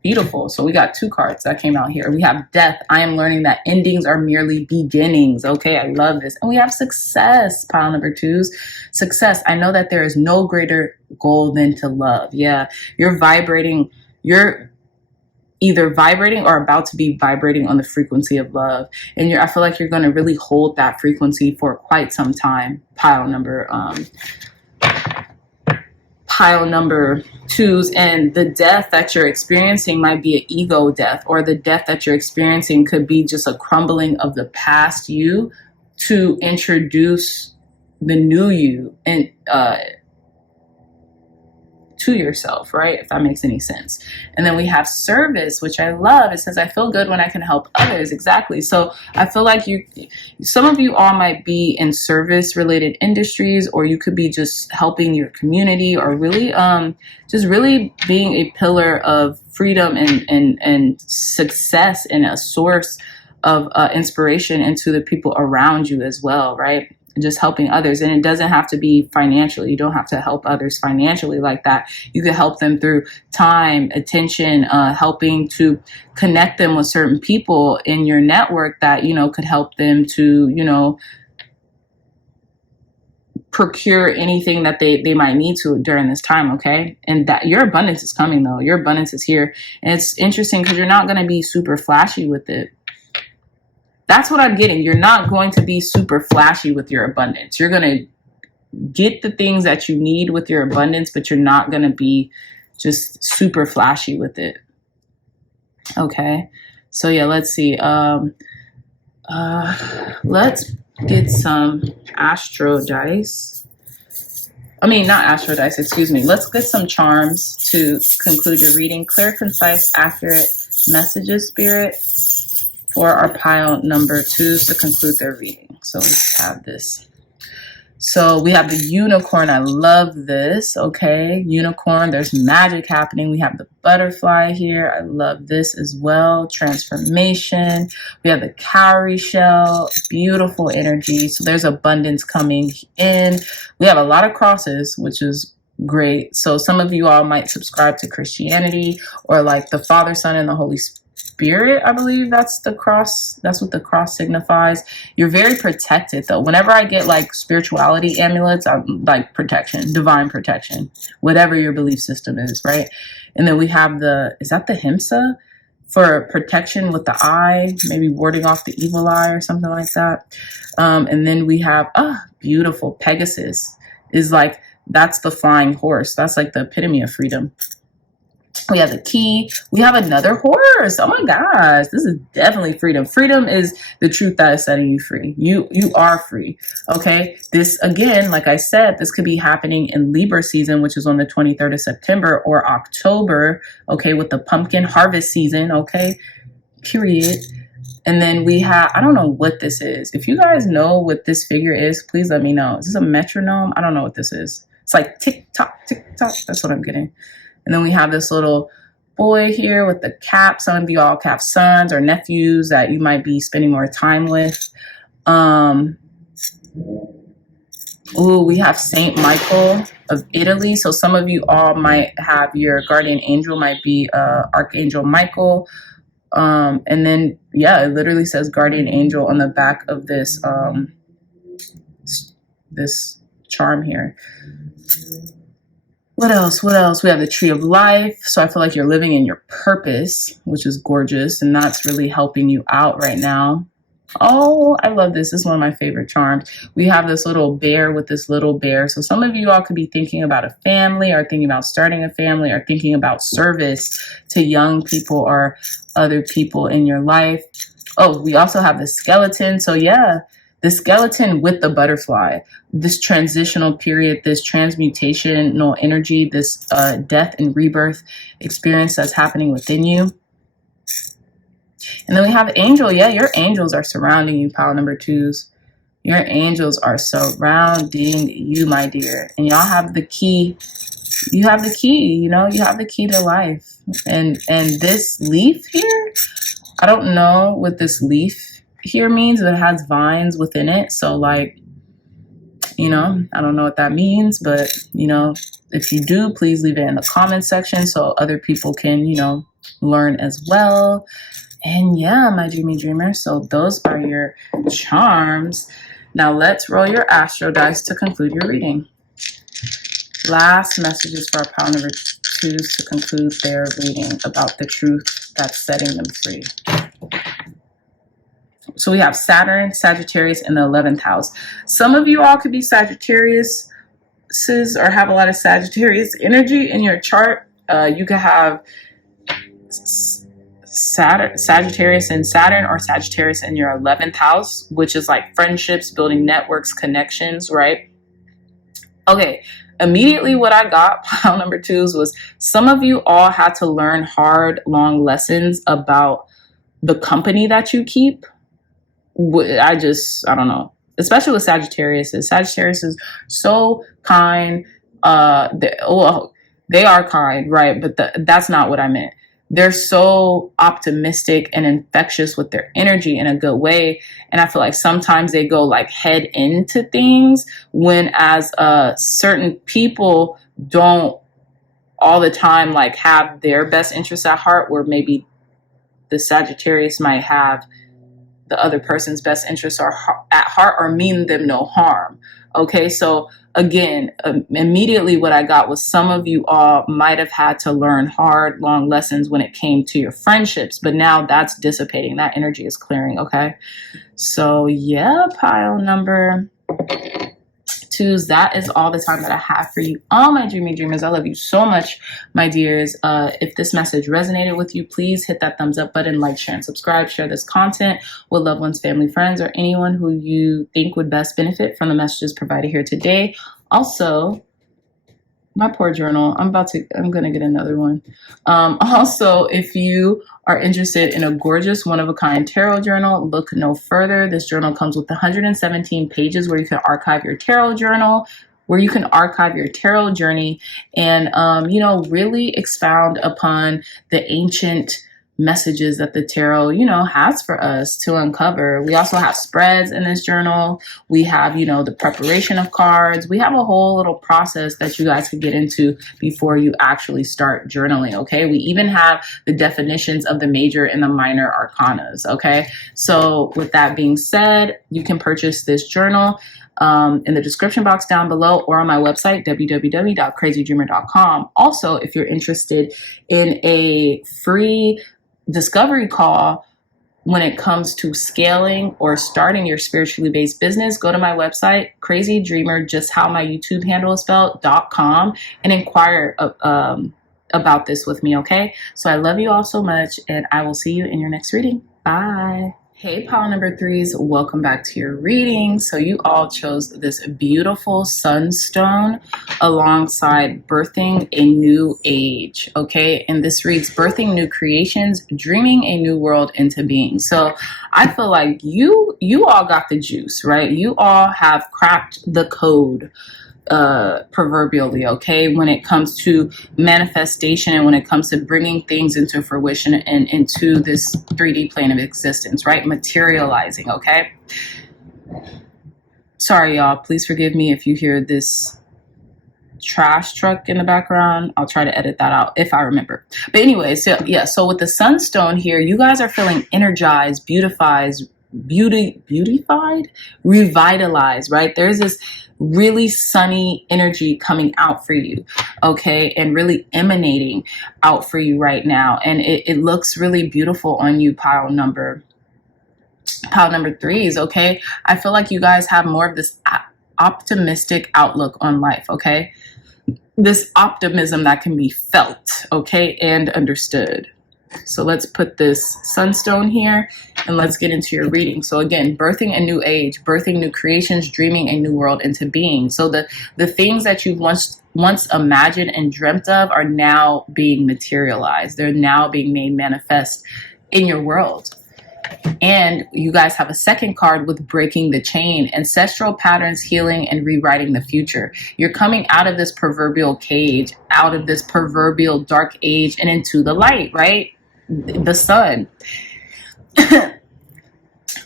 Beautiful. So we got 2 cards that came out here. We have death. I am learning that endings are merely beginnings. Okay, I love this. And we have success, pile number 2s. Success. I know that there is no greater goal than to love. Yeah, you're vibrating. You're either vibrating or about to be vibrating on the frequency of love. And I feel like you're going to really hold that frequency for quite some time. Pile number 2s. And the death that you're experiencing might be an ego death, or the death that you're experiencing could be just a crumbling of the past you to introduce the new you and to yourself, right? If that makes any sense. And then we have service, which I love. It says, I feel good when I can help others. Exactly. So I feel like some of you all might be in service related industries, or you could be just helping your community, or really, just really being a pillar of freedom and success, and a source of inspiration into the people around you as well, right? Just helping others. And it doesn't have to be financially. You don't have to help others financially like that. You can help them through time, attention, helping to connect them with certain people in your network that, you know, could help them to, you know, procure anything that they might need to during this time. Okay. And that your abundance is coming though. Your abundance is here. And it's interesting because you're not going to be super flashy with it. That's what I'm getting. You're not going to be super flashy with your abundance. You're going to get the things that you need with your abundance, but you're not going to be just super flashy with it. Okay. So yeah, let's see. Let's get some astro dice. I mean, not astro dice, excuse me. Let's get some charms to conclude your reading. Clear, concise, accurate messages, Spirit, for our pile number 2s to conclude their reading. So let's have this. So we have the unicorn. I love this. Okay, unicorn. There's magic happening. We have the butterfly here. I love this as well. Transformation. We have the cowrie shell. Beautiful energy. So there's abundance coming in. We have a lot of crosses, which is great. So some of you all might subscribe to Christianity, or like the Father, Son, and the Holy Spirit. I believe that's the cross. That's what the cross signifies. You're very protected though. Whenever I get like spirituality amulets, I'm like protection, divine protection, whatever your belief system is, right? And then we have is that the Himsa for protection with the eye, maybe warding off the evil eye or something like that. And then we have, beautiful Pegasus is like, that's the flying horse. That's like the epitome of freedom. We have the key. We have another horse. Oh my gosh, this is definitely freedom. Freedom is the truth that is setting you free. You are free. Okay. This again, like I said, this could be happening in Libra season, which is on the 23rd of September, or October. Okay, with the pumpkin harvest season. Okay, period. And then we have, I don't know what this is. If you guys know what this figure is, please let me know. Is this a metronome? I don't know what this is. It's like tick tock, tick tock. That's what I'm getting. And then we have this little boy here with the cap. Some of you all have sons or nephews that you might be spending more time with. We have Saint Michael of Italy. So some of you all might have your guardian angel might be Archangel Michael. And then, yeah, it literally says guardian angel on the back of this, this charm here. What else? What else? We have the tree of life. So I feel like you're living in your purpose, which is gorgeous. And that's really helping you out right now. Oh, I love this. This is one of my favorite charms. We have this little bear with this little bear. So some of you all could be thinking about a family, or thinking about starting a family, or thinking about service to young people or other people in your life. Oh, we also have the skeleton. So yeah, the skeleton with the butterfly, this transitional period, this transmutational energy, this death and rebirth experience that's happening within you. And then we have angel. Yeah, your angels are surrounding you, pile number 2s. Your angels are surrounding you, my dear. And y'all have the key. You have the key, you know, you have the key to life. And this leaf here, I don't know what this leaf here means, but it has vines within it. So like, you know, I don't know what that means, but you know, if you do, please leave it in the comment section so other people can, you know, learn as well. And yeah, my dreamy dreamer, so those are your charms. Now let's roll your astro dice to conclude your reading. Last messages for our pile number 2s to conclude their reading about the truth that's setting them free. So we have Saturn, Sagittarius in the 11th house. Some of you all could be Sagittarius or have a lot of Sagittarius energy in your chart. You could have Sagittarius and Saturn, or Sagittarius in your 11th house, which is like friendships, building networks, connections, right? Okay, immediately what I got, pile number 2s, was some of you all had to learn hard, long lessons about the company that you keep. I don't know, especially with Sagittarius. Sagittarius is so kind. They are kind, right? But that's not what I meant. They're so optimistic and infectious with their energy in a good way. And I feel like sometimes they go like head into things, when as certain people don't all the time like have their best interests at heart, where maybe the Sagittarius might have the other person's best interests are at heart, or mean them no harm. Okay, so again, immediately what I got was some of you all might have had to learn hard, long lessons when it came to your friendships, but now that's dissipating. That energy is clearing, okay? So yeah, pile number 2s, that is all the time that I have for you, all my dreamy dreamers. I love you so much, my dears. If this message resonated with you, please hit that thumbs up button, like, share, and subscribe. Share this content with loved ones, family, friends, or anyone who you think would best benefit from the messages provided here today. Also, my poor journal, I'm gonna get another one. Also, if you are interested in a gorgeous one-of-a-kind tarot journal, look no further. This journal comes with 117 pages where you can archive your tarot journal, where you can archive your tarot journey, and you know, really expound upon the ancient messages that the tarot, you know, has for us to uncover. We also have spreads in this journal. We have, you know, the preparation of cards. We have a whole little process that you guys could get into before you actually start journaling, okay? We even have the definitions of the major and the minor arcanas, okay? So with that being said, you can purchase this journal in the description box down below, or on my website, www.crazydreamer.com. Also, if you're interested in a free discovery call when it comes to scaling or starting your spiritually based business, go to my website, crazydreamer, just how my YouTube handle is spelled.com, and inquire about this with me, okay? So I love you all so much, and I will see you in your next reading. Bye. Hey, pile number 3s, welcome back to your reading. So you all chose this beautiful sunstone alongside birthing a new age, okay? And this reads birthing new creations, dreaming a new world into being. So I feel like you all got the juice, right? You all have cracked the code, proverbially, okay, when it comes to manifestation and when it comes to bringing things into fruition and into this 3D plane of existence, right? Materializing, okay? Sorry, y'all. Please forgive me if you hear this trash truck in the background. I'll try to edit that out if I remember. But anyway, so yeah, so with the sunstone here, you guys are feeling energized, beautified, revitalized, right? There's this really sunny energy coming out for you, okay, and really emanating out for you right now. And it looks really beautiful on you, pile number threes, okay? I feel like you guys have more of this optimistic outlook on life, okay? This optimism that can be felt, okay, and understood. So let's put this sunstone here and let's get into your reading. So again, birthing a new age, birthing new creations, dreaming a new world into being. So the things that you've once imagined and dreamt of are now being materialized. They're now being made manifest in your world. And you guys have a second card with breaking the chain, ancestral patterns, healing, and rewriting the future. You're coming out of this proverbial cage, out of this proverbial dark age and into the light, right? The sun.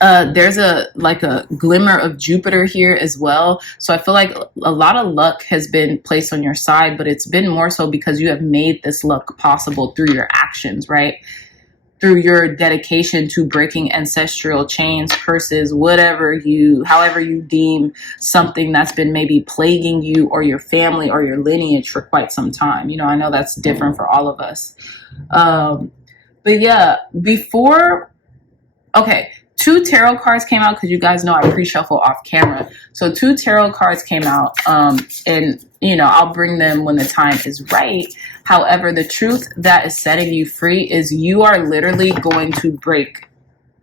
There's a glimmer of Jupiter here as well. So I feel like a lot of luck has been placed on your side, but it's been more so because you have made this luck possible through your actions, right? Through your dedication to breaking ancestral chains, curses, however you deem something that's been maybe plaguing you or your family or your lineage for quite some time. You know, I know that's different for all of us. But yeah, two tarot cards came out because you guys know I pre-shuffle off camera. So two tarot cards came out, and you know, I'll bring them when the time is right. However, the truth that is setting you free is you are literally going to break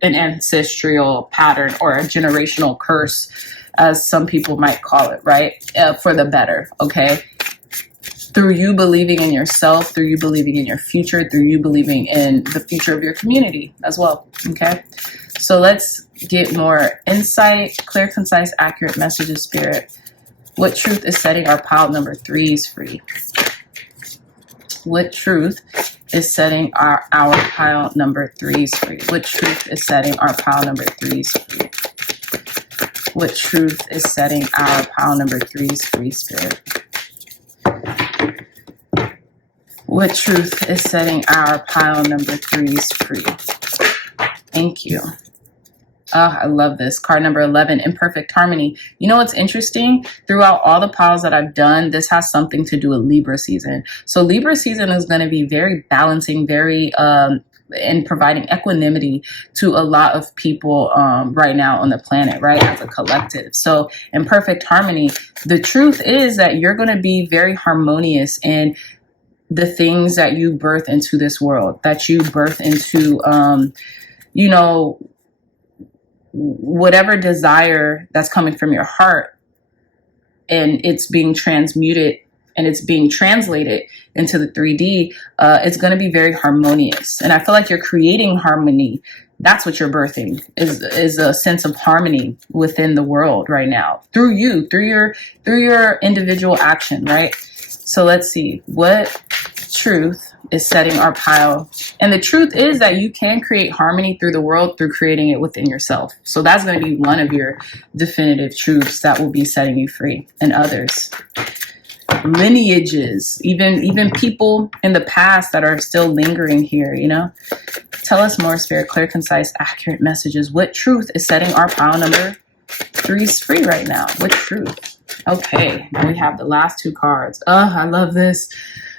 an ancestral pattern or a generational curse, as some people might call it, right? For the better, okay? Through you believing in yourself, through you believing in your future, through you believing in the future of your community as well, okay? So let's get more insight, clear, concise, accurate messages, Spirit. What truth is setting our pile number threes free? What truth is setting our pile number threes free? What truth is setting our pile number threes free? What truth is setting our pile number threes free, Spirit? What truth is setting our pile number threes free? Thank you. Oh, I love this. Card number 11, imperfect harmony. You know what's interesting? Throughout all the piles that I've done, this has something to do with Libra season. So Libra season is going to be very balancing, very and providing equanimity to a lot of people right now on the planet, right, as a collective. So in perfect harmony, the truth is that you're going to be very harmonious in the things that you birth into this world, that you birth into, you know, whatever desire that's coming from your heart, and it's being transmuted and it's being translated into the 3D, it's going to be very harmonious. And I feel like you're creating harmony. That's what you're birthing, is a sense of harmony within the world right now through you, through your individual action, right? So let's see, what truth is setting our pile? And the truth is that you can create harmony through the world through creating it within yourself. So that's going to be one of your definitive truths that will be setting you free. And others, lineages, even people in the past that are still lingering here, you know. Tell us more, Spirit. Clear, concise, accurate messages. What truth is setting our pile number threes free right now? What truth? Okay, now we have the last two cards. Oh, I love this.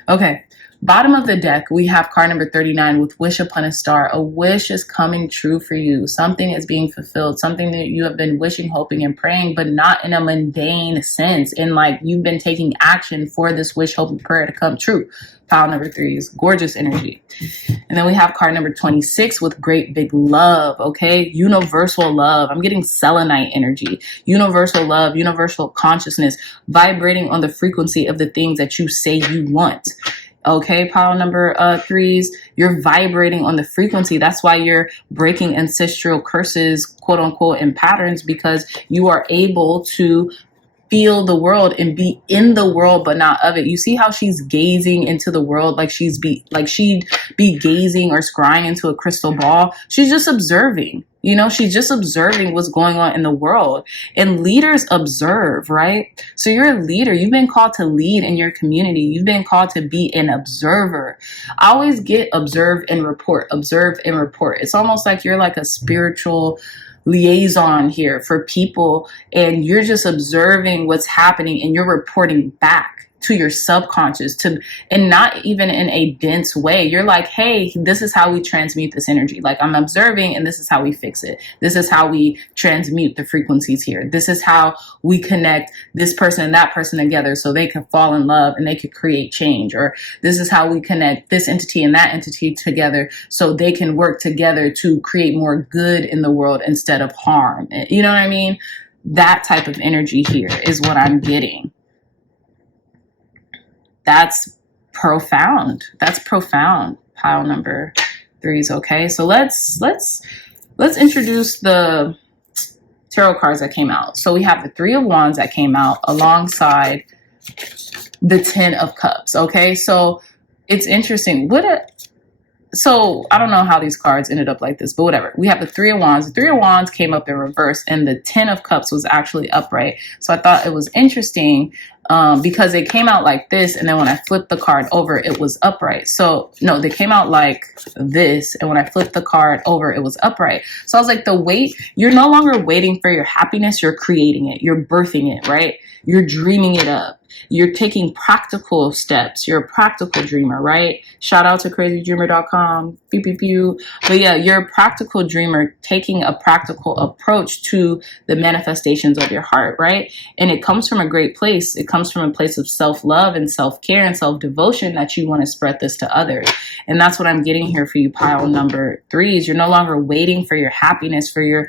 Okay, bottom of the deck, we have card number 39 with wish upon a star. A wish is coming true for you. Something is being fulfilled. Something that you have been wishing, hoping, and praying, but not in a mundane sense. In like you've been taking action for this wish, hope, and prayer to come true. Pile number 3 is gorgeous energy. And then we have card number 26 with great big love, okay? Universal love. I'm getting selenite energy. Universal love, universal consciousness, vibrating on the frequency of the things that you say you want. Okay, pile number 3s, you're vibrating on the frequency. That's why you're breaking ancestral curses, quote unquote, and patterns, because you are able to feel the world and be in the world but not of it. You see how she's gazing into the world like she'd be gazing or scrying into a crystal ball. She's just observing, you know, she's just observing what's going on in the world. And leaders observe, right? So you're a leader. You've been called to lead in your community. You've been called to be an observer. I always get observe and report, observe and report. It's almost like you're like a spiritual liaison here for people, and you're just observing what's happening and you're reporting back to your subconscious, and not even in a dense way. You're like, hey, this is how we transmute this energy. Like, I'm observing and this is how we fix it. This is how we transmute the frequencies here. This is how we connect this person and that person together so they can fall in love and they could create change. Or this is how we connect this entity and that entity together so they can work together to create more good in the world instead of harm. You know what I mean? That type of energy here is what I'm getting. That's profound. That's profound. Pile number 3s. Okay, so let's introduce the tarot cards that came out. So we have the 3 of Wands that came out alongside the 10 of Cups. Okay, so it's interesting. So I don't know how these cards ended up like this, but whatever. We have the 3 of Wands. The 3 of Wands came up in reverse, and the 10 of Cups was actually upright. So I thought it was interesting because it came out like this, and then when I flipped the card over, it was upright. So no, they came out like this, and when I flipped the card over, it was upright. So I was like, you're no longer waiting for your happiness, you're creating it, you're birthing it, right? You're dreaming it up. You're taking practical steps. You're a practical dreamer, right? Shout out to crazydreamer.com. Pew, pew, pew. But yeah, you're a practical dreamer taking a practical approach to the manifestations of your heart, right? And it comes from a great place. It comes from a place of self-love and self-care and self-devotion that you want to spread this to others. And that's what I'm getting here for you, pile number 3s. You're no longer waiting for your happiness, for your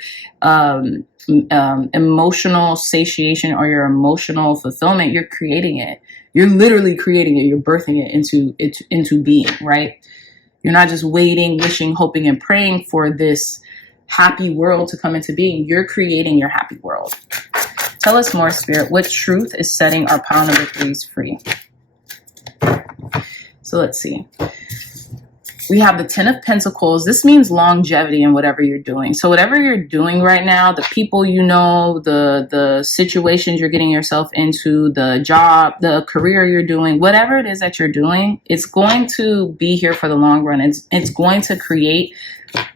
emotional satiation or your emotional fulfillment. You're creating it. You're literally creating it. You're birthing it into being, right? You're not just waiting, wishing, hoping, and praying for this happy world to come into being. You're creating your happy world. Tell us more, Spirit. What truth is setting our pile number 3s free? So let's see. We have the 10 of Pentacles. This means longevity in whatever you're doing. So whatever you're doing right now, the people you know, the situations you're getting yourself into, the job, the career you're doing, whatever it is that you're doing, it's going to be here for the long run. It's going to create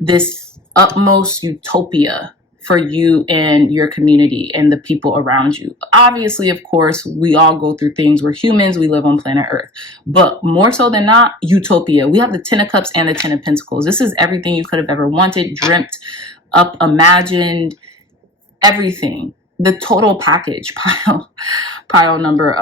this utmost utopia for you and your community and the people around you. Obviously, of course, we all go through things. We're humans. We live on planet Earth. But more so than not, utopia. We have the 10 of Cups and the 10 of Pentacles. This is everything you could have ever wanted, dreamt up, imagined, everything. The total package. Pile number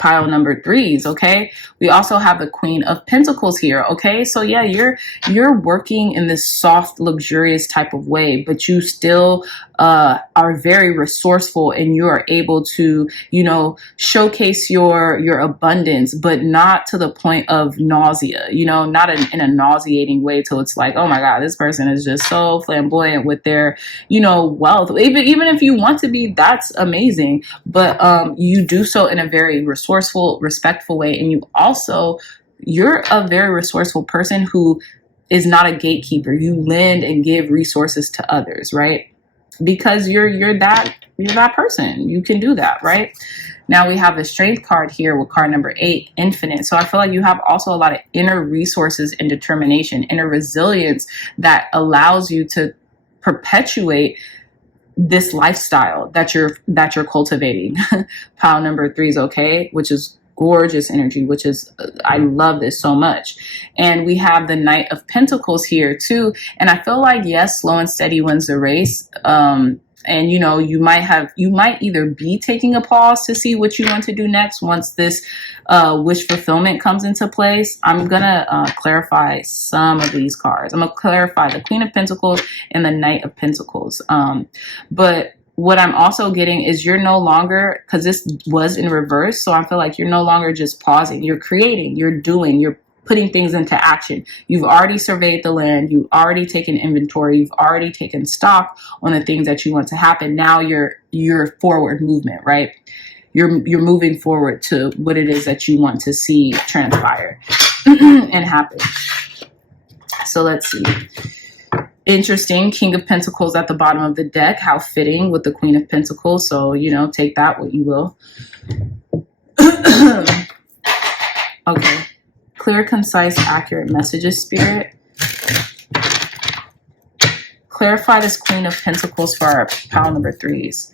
3s. Okay, we also have the Queen of Pentacles here. Okay, so yeah, you're working in this soft, luxurious type of way, but you still are very resourceful, and you are able to, you know, showcase your abundance, but not to the point of nausea, you know, not in a nauseating way till it's like, oh my God, this person is just so flamboyant with their, you know, wealth. Even if you want to be, that's amazing, but you do so in a very resourceful, respectful way. And you're a very resourceful person who is not a gatekeeper. You lend and give resources to others, right? Because you're that person. You can do that, right? Now we have the Strength card here with card number 8, Infinite. So I feel like you have also a lot of inner resources and determination, inner resilience that allows you to perpetuate this lifestyle that you're cultivating. Pile number 3s, okay, which is gorgeous energy, which is, I love this so much. And we have the Knight of Pentacles here too. And I feel like, yes, slow and steady wins the race. And you know, you might either be taking a pause to see what you want to do next once this wish fulfillment comes into place. I'm gonna clarify some of these cards. I'm gonna clarify the Queen of Pentacles and the Knight of Pentacles. But what I'm also getting is you're no longer, because this was in reverse, so I feel like you're no longer just pausing. You're creating, you're doing, you're putting things into action. You've already surveyed the land. You've already taken inventory. You've already taken stock on the things that you want to happen. Now you're forward movement, right? You're moving forward to what it is that you want to see transpire and happen. So let's see. Interesting. King of Pentacles at the bottom of the deck. How fitting with the Queen of Pentacles. So, you know, take that what you will. Okay. Clear, concise, accurate messages, Spirit. Clarify this Queen of Pentacles for our pile number 3s.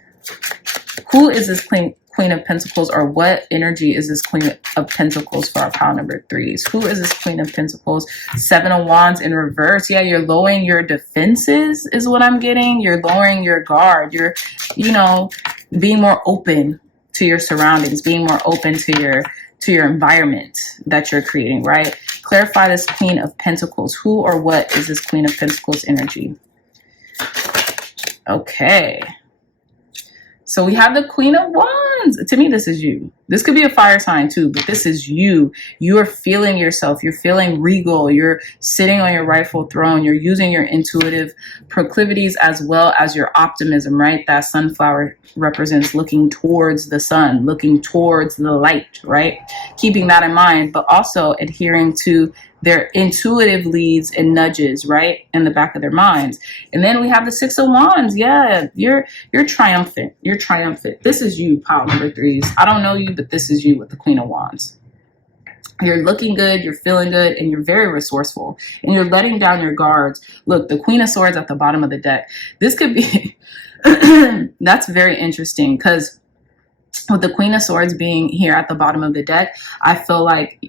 Who is this Queen of Pentacles, or what energy is this Queen of Pentacles for our pile number 3s? Who is this Queen of Pentacles? 7 of Wands in reverse. Yeah, you're lowering your defenses is what I'm getting. You're lowering your guard. You're, you know, being more open to your surroundings, being more open to your environment that you're creating, right? Clarify this Queen of Pentacles. Who or what is this Queen of Pentacles energy? Okay. So we have the Queen of Wands. To me, this is you. This could be a fire sign too, but this is you. You're feeling yourself. You're feeling regal. You're sitting on your rightful throne. You're using your intuitive proclivities as well as your optimism, right? That sunflower represents looking towards the sun, looking towards the light, right? Keeping that in mind, but also adhering to their intuitive leads and nudges, right, in the back of their minds. And then we have the 6 of Wands. Yeah, you're triumphant. You're triumphant. This is you, pile number 3s. I don't know you, but this is you with the Queen of Wands. You're looking good, you're feeling good, and you're very resourceful. And you're letting down your guards. Look, the Queen of Swords at the bottom of the deck. This could be, that's very interesting, because with the Queen of Swords being here at the bottom of the deck, I feel like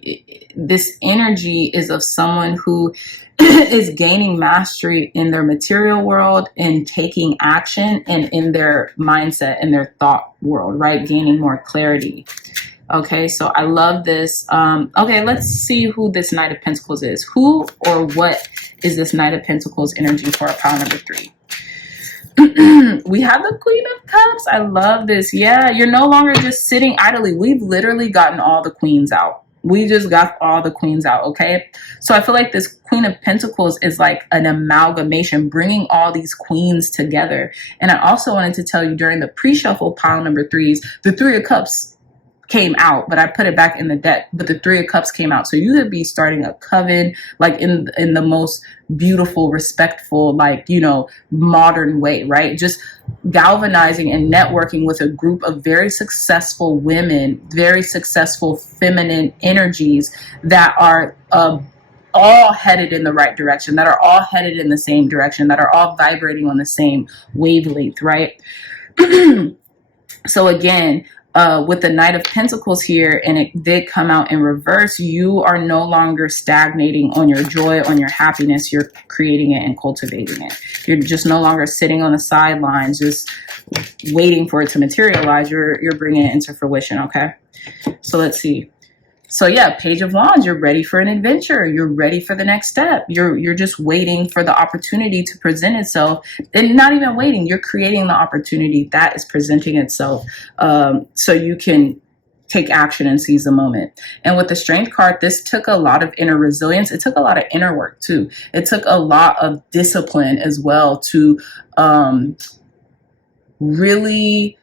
this energy is of someone who is gaining mastery in their material world and taking action, and in their mindset and their thought world, right? Gaining more clarity. Okay, so I love this. Okay, let's see who this Knight of Pentacles is. Who or what is this Knight of Pentacles energy for our pile number 3? We have the Queen of Cups. I love this. Yeah, you're no longer just sitting idly. We've literally gotten all the queens out. We just got all the queens out, okay? So I feel like this Queen of Pentacles is like an amalgamation, bringing all these queens together. And I also wanted to tell you, during the pre-shuffle pile number 3s, the 3 of Cups came out, but I put it back in the deck, but the 3 of Cups came out. So you could be starting a coven, like in the most beautiful, respectful, like, you know, modern way, right? Just galvanizing and networking with a group of very successful women, very successful feminine energies that are all headed in the right direction, that are all headed in the same direction, that are all vibrating on the same wavelength, right? So again, with the Knight of Pentacles here, and it did come out in reverse, you are no longer stagnating on your joy, on your happiness. You're creating it and cultivating it. You're just no longer sitting on the sidelines, just waiting for it to materialize. You're bringing it into fruition, okay? So let's see. So yeah, Page of Wands, you're ready for an adventure. You're ready for the next step. You're just waiting for the opportunity to present itself, and not even waiting. You're creating the opportunity that is presenting itself, so you can take action and seize the moment. And with the Strength card, this took a lot of inner resilience. It took a lot of inner work too. It took a lot of discipline as well to really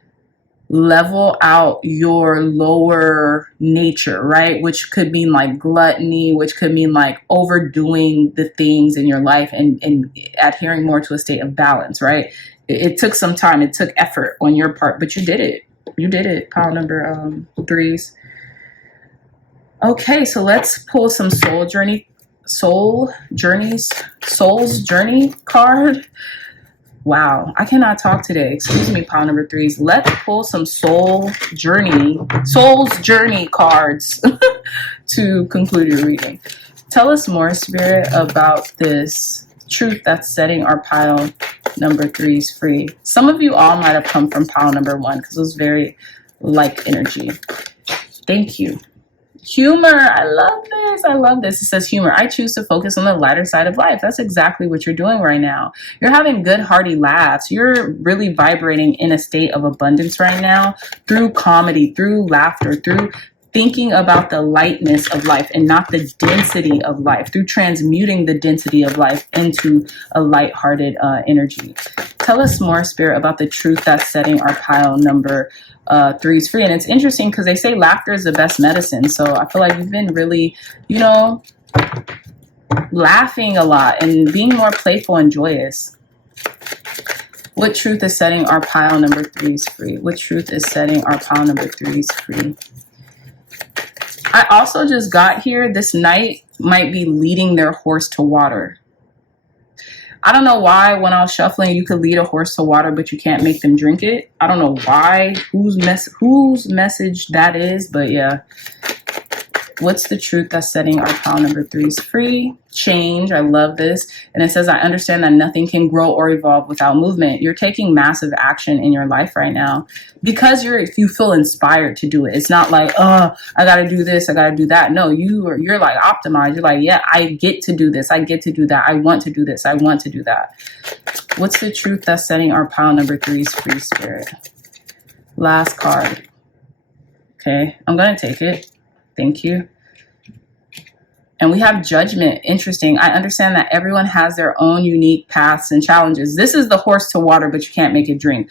level out your lower nature, right? Which could mean like gluttony, which could mean like overdoing the things in your life, and adhering more to a state of balance, right? It took some time. It took effort on your part, but you did it. You did it, pile number 3s. Okay, so let's pull some Soul's Journey card. Wow, I cannot talk today. Excuse me, pile number 3s. Let's pull some Soul's Journey cards to conclude your reading. Tell us more, Spirit, about this truth that's setting our pile number 3s free. Some of you all might have come from pile number 1, because it was very like energy. Thank you. Humor. I love this. I love this. It says humor. I choose to focus on the lighter side of life. That's exactly what you're doing right now. You're having good, hearty laughs. You're really vibrating in a state of abundance right now through comedy, through laughter, through thinking about the lightness of life and not the density of life, through transmuting the density of life into a lighthearted energy. Tell us more, Spirit, about the truth that's setting our pile number 3s free. And it's interesting because they say laughter is the best medicine. So I feel like you've been really, you know, laughing a lot and being more playful and joyous. What truth is setting our pile number 3s free? What truth is setting our pile number 3s free? I also just got here, this knight might be leading their horse to water. I don't know why when I was shuffling, you could lead a horse to water, but you can't make them drink it. I don't know why, whose message that is, but yeah. What's the truth that's setting our pile number 3s free? Change. I love this. And it says, I understand that nothing can grow or evolve without movement. You're taking massive action in your life right now because you feel inspired to do it. It's not like, oh, I got to do this, I got to do that. No, you're like optimized. You're like, yeah, I get to do this, I get to do that, I want to do this, I want to do that. What's the truth that's setting our pile number 3s free, Spirit? Last card. Okay, I'm going to take it. Thank you. And we have judgment. Interesting. I understand that everyone has their own unique paths and challenges. This is the horse to water, but you can't make it drink.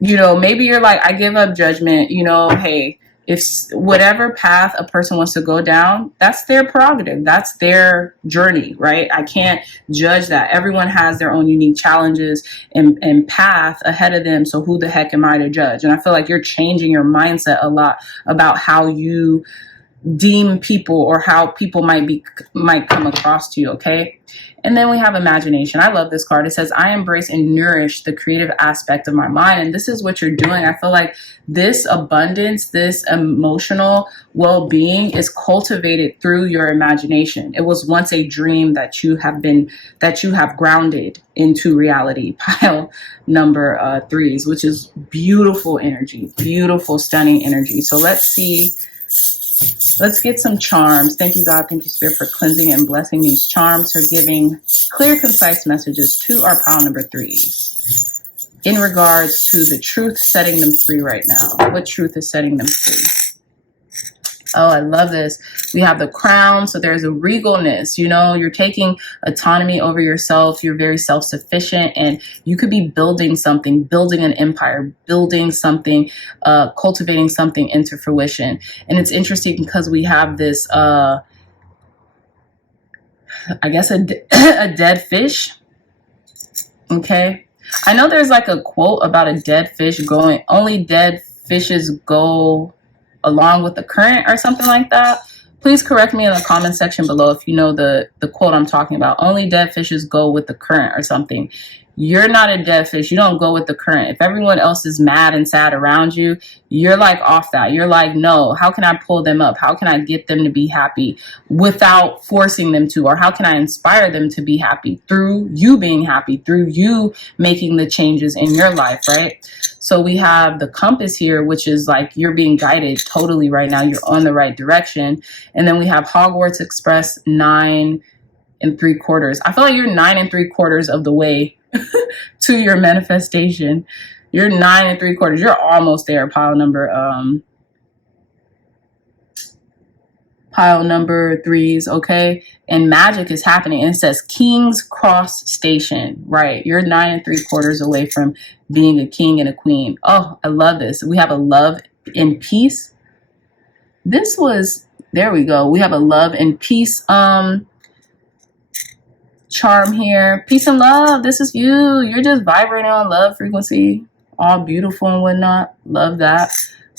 You know, maybe you're like, I give up judgment. You know, hey, if whatever path a person wants to go down, that's their prerogative. That's their journey, right? I can't judge that. Everyone has their own unique challenges and path ahead of them. So who the heck am I to judge? And I feel like you're changing your mindset a lot about how you deem people or how people might come across to you. Okay. And then we have imagination. I love this card. It says, I embrace and nourish the creative aspect of my mind. And this is what you're doing. I feel like this abundance, this emotional well-being is cultivated through your imagination. It was once a dream that you have grounded into reality. Pile number 3s, which is beautiful energy, beautiful, stunning energy. So let's see. Let's get some charms. Thank you, God. Thank you, Spirit, for cleansing and blessing these charms, for giving clear, concise messages to our pile number 3s in regards to the truth setting them free right now. What truth is setting them free? Oh, I love this. We have the crown. So there's a regalness. You know, you're taking autonomy over yourself. You're very self-sufficient, and you could be building something, building an empire, building something, cultivating something into fruition. And it's interesting because we have this, I guess, a dead fish. Okay. I know there's like a quote about a dead fish going, only dead fishes go along with the current or something like that. Please correct me in the comment section below if you know the quote I'm talking about. Only dead fishes go with the current or something. You're not a dead fish. You don't go with the current. If everyone else is mad and sad around you, you're like off that. You're like, no, how can I pull them up? How can I get them to be happy without forcing them to? Or how can I inspire them to be happy through you being happy, through you making the changes in your life, right? So we have the compass here, which is like you're being guided totally right now. You're on the right direction. And then we have Hogwarts Express 9 3/4. I feel like you're 9 3/4 of the way to your manifestation. You're 9 3/4. You're almost there. Pile number 3s. Okay. And magic is happening. And it says King's Cross Station, right? You're 9 3/4 away from being a king and a queen. Oh, I love this. We have a love and peace. There we go. We have a love and peace, charm here. Peace and love. This is you. You're just vibrating on love frequency, all beautiful and whatnot. Love that.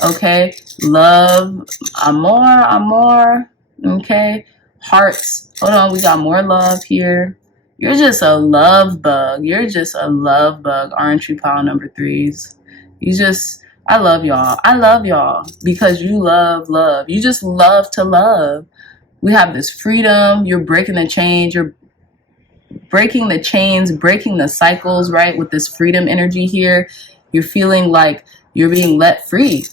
Okay. Love, amor. Okay. Hearts. Hold on. We got more love here. You're just a love bug. You're just a love bug, aren't you, pile number 3s? I love y'all. I love y'all because you love love. You just love to love. We have this freedom. You're breaking the chains. You're breaking the chains, breaking the cycles, right? With this freedom energy here, you're feeling like you're being let free.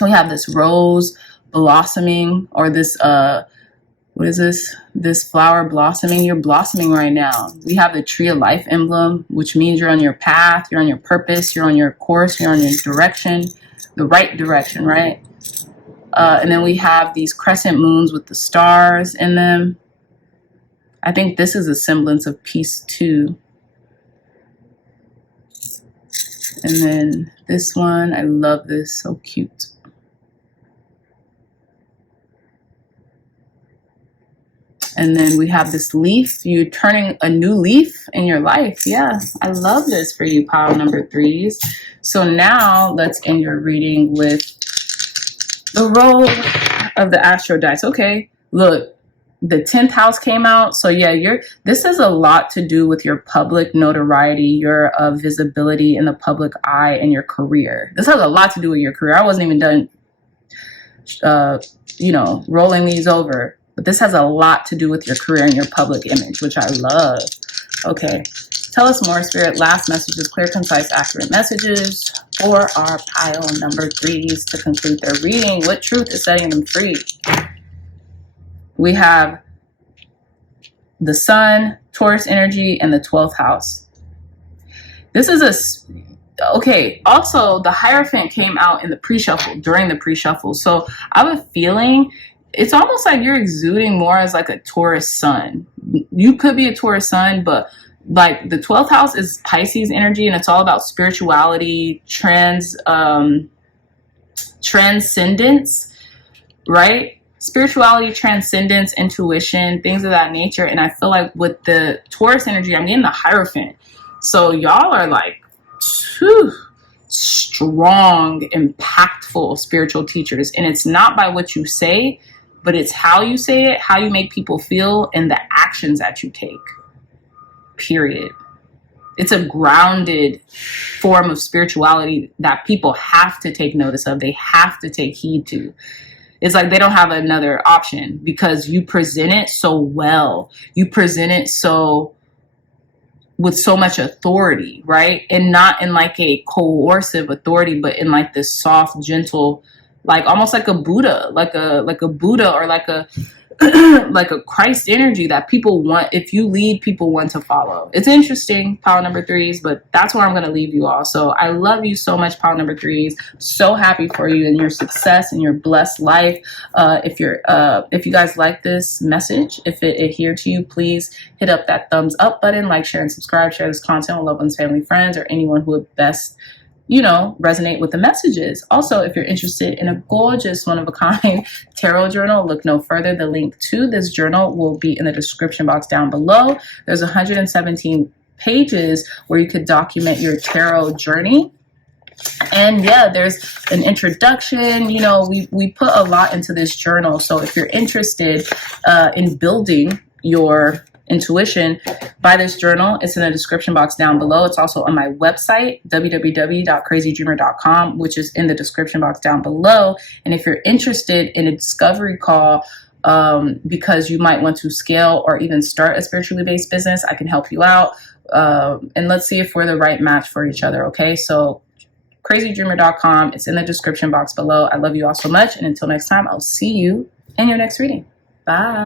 We have this rose blossoming, or this, what is this? This flower blossoming. You're blossoming right now. We have the tree of life emblem, which means you're on your path, you're on your purpose, you're on your course, you're on your direction, the right direction, right? And then we have these crescent moons with the stars in them. I think this is a semblance of peace too. And then this one, I love this, so cute. And then we have this leaf. You're turning a new leaf in your life. Yeah, I love this for you, pile number 3s. So now let's end your reading with the roll of the astro dice. Okay, look, The 10th house came out. So yeah, this has a lot to do with your public notoriety, your visibility in the public eye, and your career. This has a lot to do with your career. I wasn't even done, rolling these over. But this has a lot to do with your career and your public image, which I love. Okay. Tell us more, Spirit. Last messages, clear, concise, accurate messages for our pile number 3s to conclude their reading. What truth is setting them free? We have the Sun, Taurus energy, and the 12th house. This is okay. Also, the Hierophant came out in the pre-shuffle, during the pre-shuffle. So I have a feeling it's almost like you're exuding more as like a Taurus Sun. You could be a Taurus Sun, but like the 12th house is Pisces energy, and it's all about spirituality, transcendence, right? Spirituality, transcendence, intuition, things of that nature. And I feel like with the Taurus energy, I'm getting the Hierophant. So y'all are like strong, impactful spiritual teachers. And it's not by what you say, but it's how you say it, how you make people feel, and the actions that you take. Period. It's a grounded form of spirituality that people have to take notice of. They have to take heed to. It's like they don't have another option because you present it so well. You present it with so much authority, right? And not in like a coercive authority, but in like this soft, gentle, like almost like a Buddha, like a Buddha, or like a like a Christ energy that people want. If you lead, people want to follow. It's interesting, pile number 3s, but that's where I'm going to leave you all. So I love you so much, pile number 3s. So happy for you and your success and your blessed life. If you guys like this message, if it adhered to you, please hit up that thumbs up button, like, share, and subscribe. Share this content with loved ones, family, friends, or anyone who would best resonate with the messages. Also, if you're interested in a gorgeous one-of-a-kind tarot journal, look no further. The link to this journal will be in the description box down below. There's 117 pages where you could document your tarot journey. And yeah, there's an introduction. We put a lot into this journal. So if you're interested in building your intuition, buy this journal. It's in the description box down below. It's also on my website, www.crazydreamer.com, which is in the description box down below. And if you're interested in a discovery call, because you might want to scale or even start a spiritually based business, I can help you out. And let's see if we're the right match for each other. Okay. So crazydreamer.com. It's in the description box below. I love you all so much. And until next time, I'll see you in your next reading. Bye.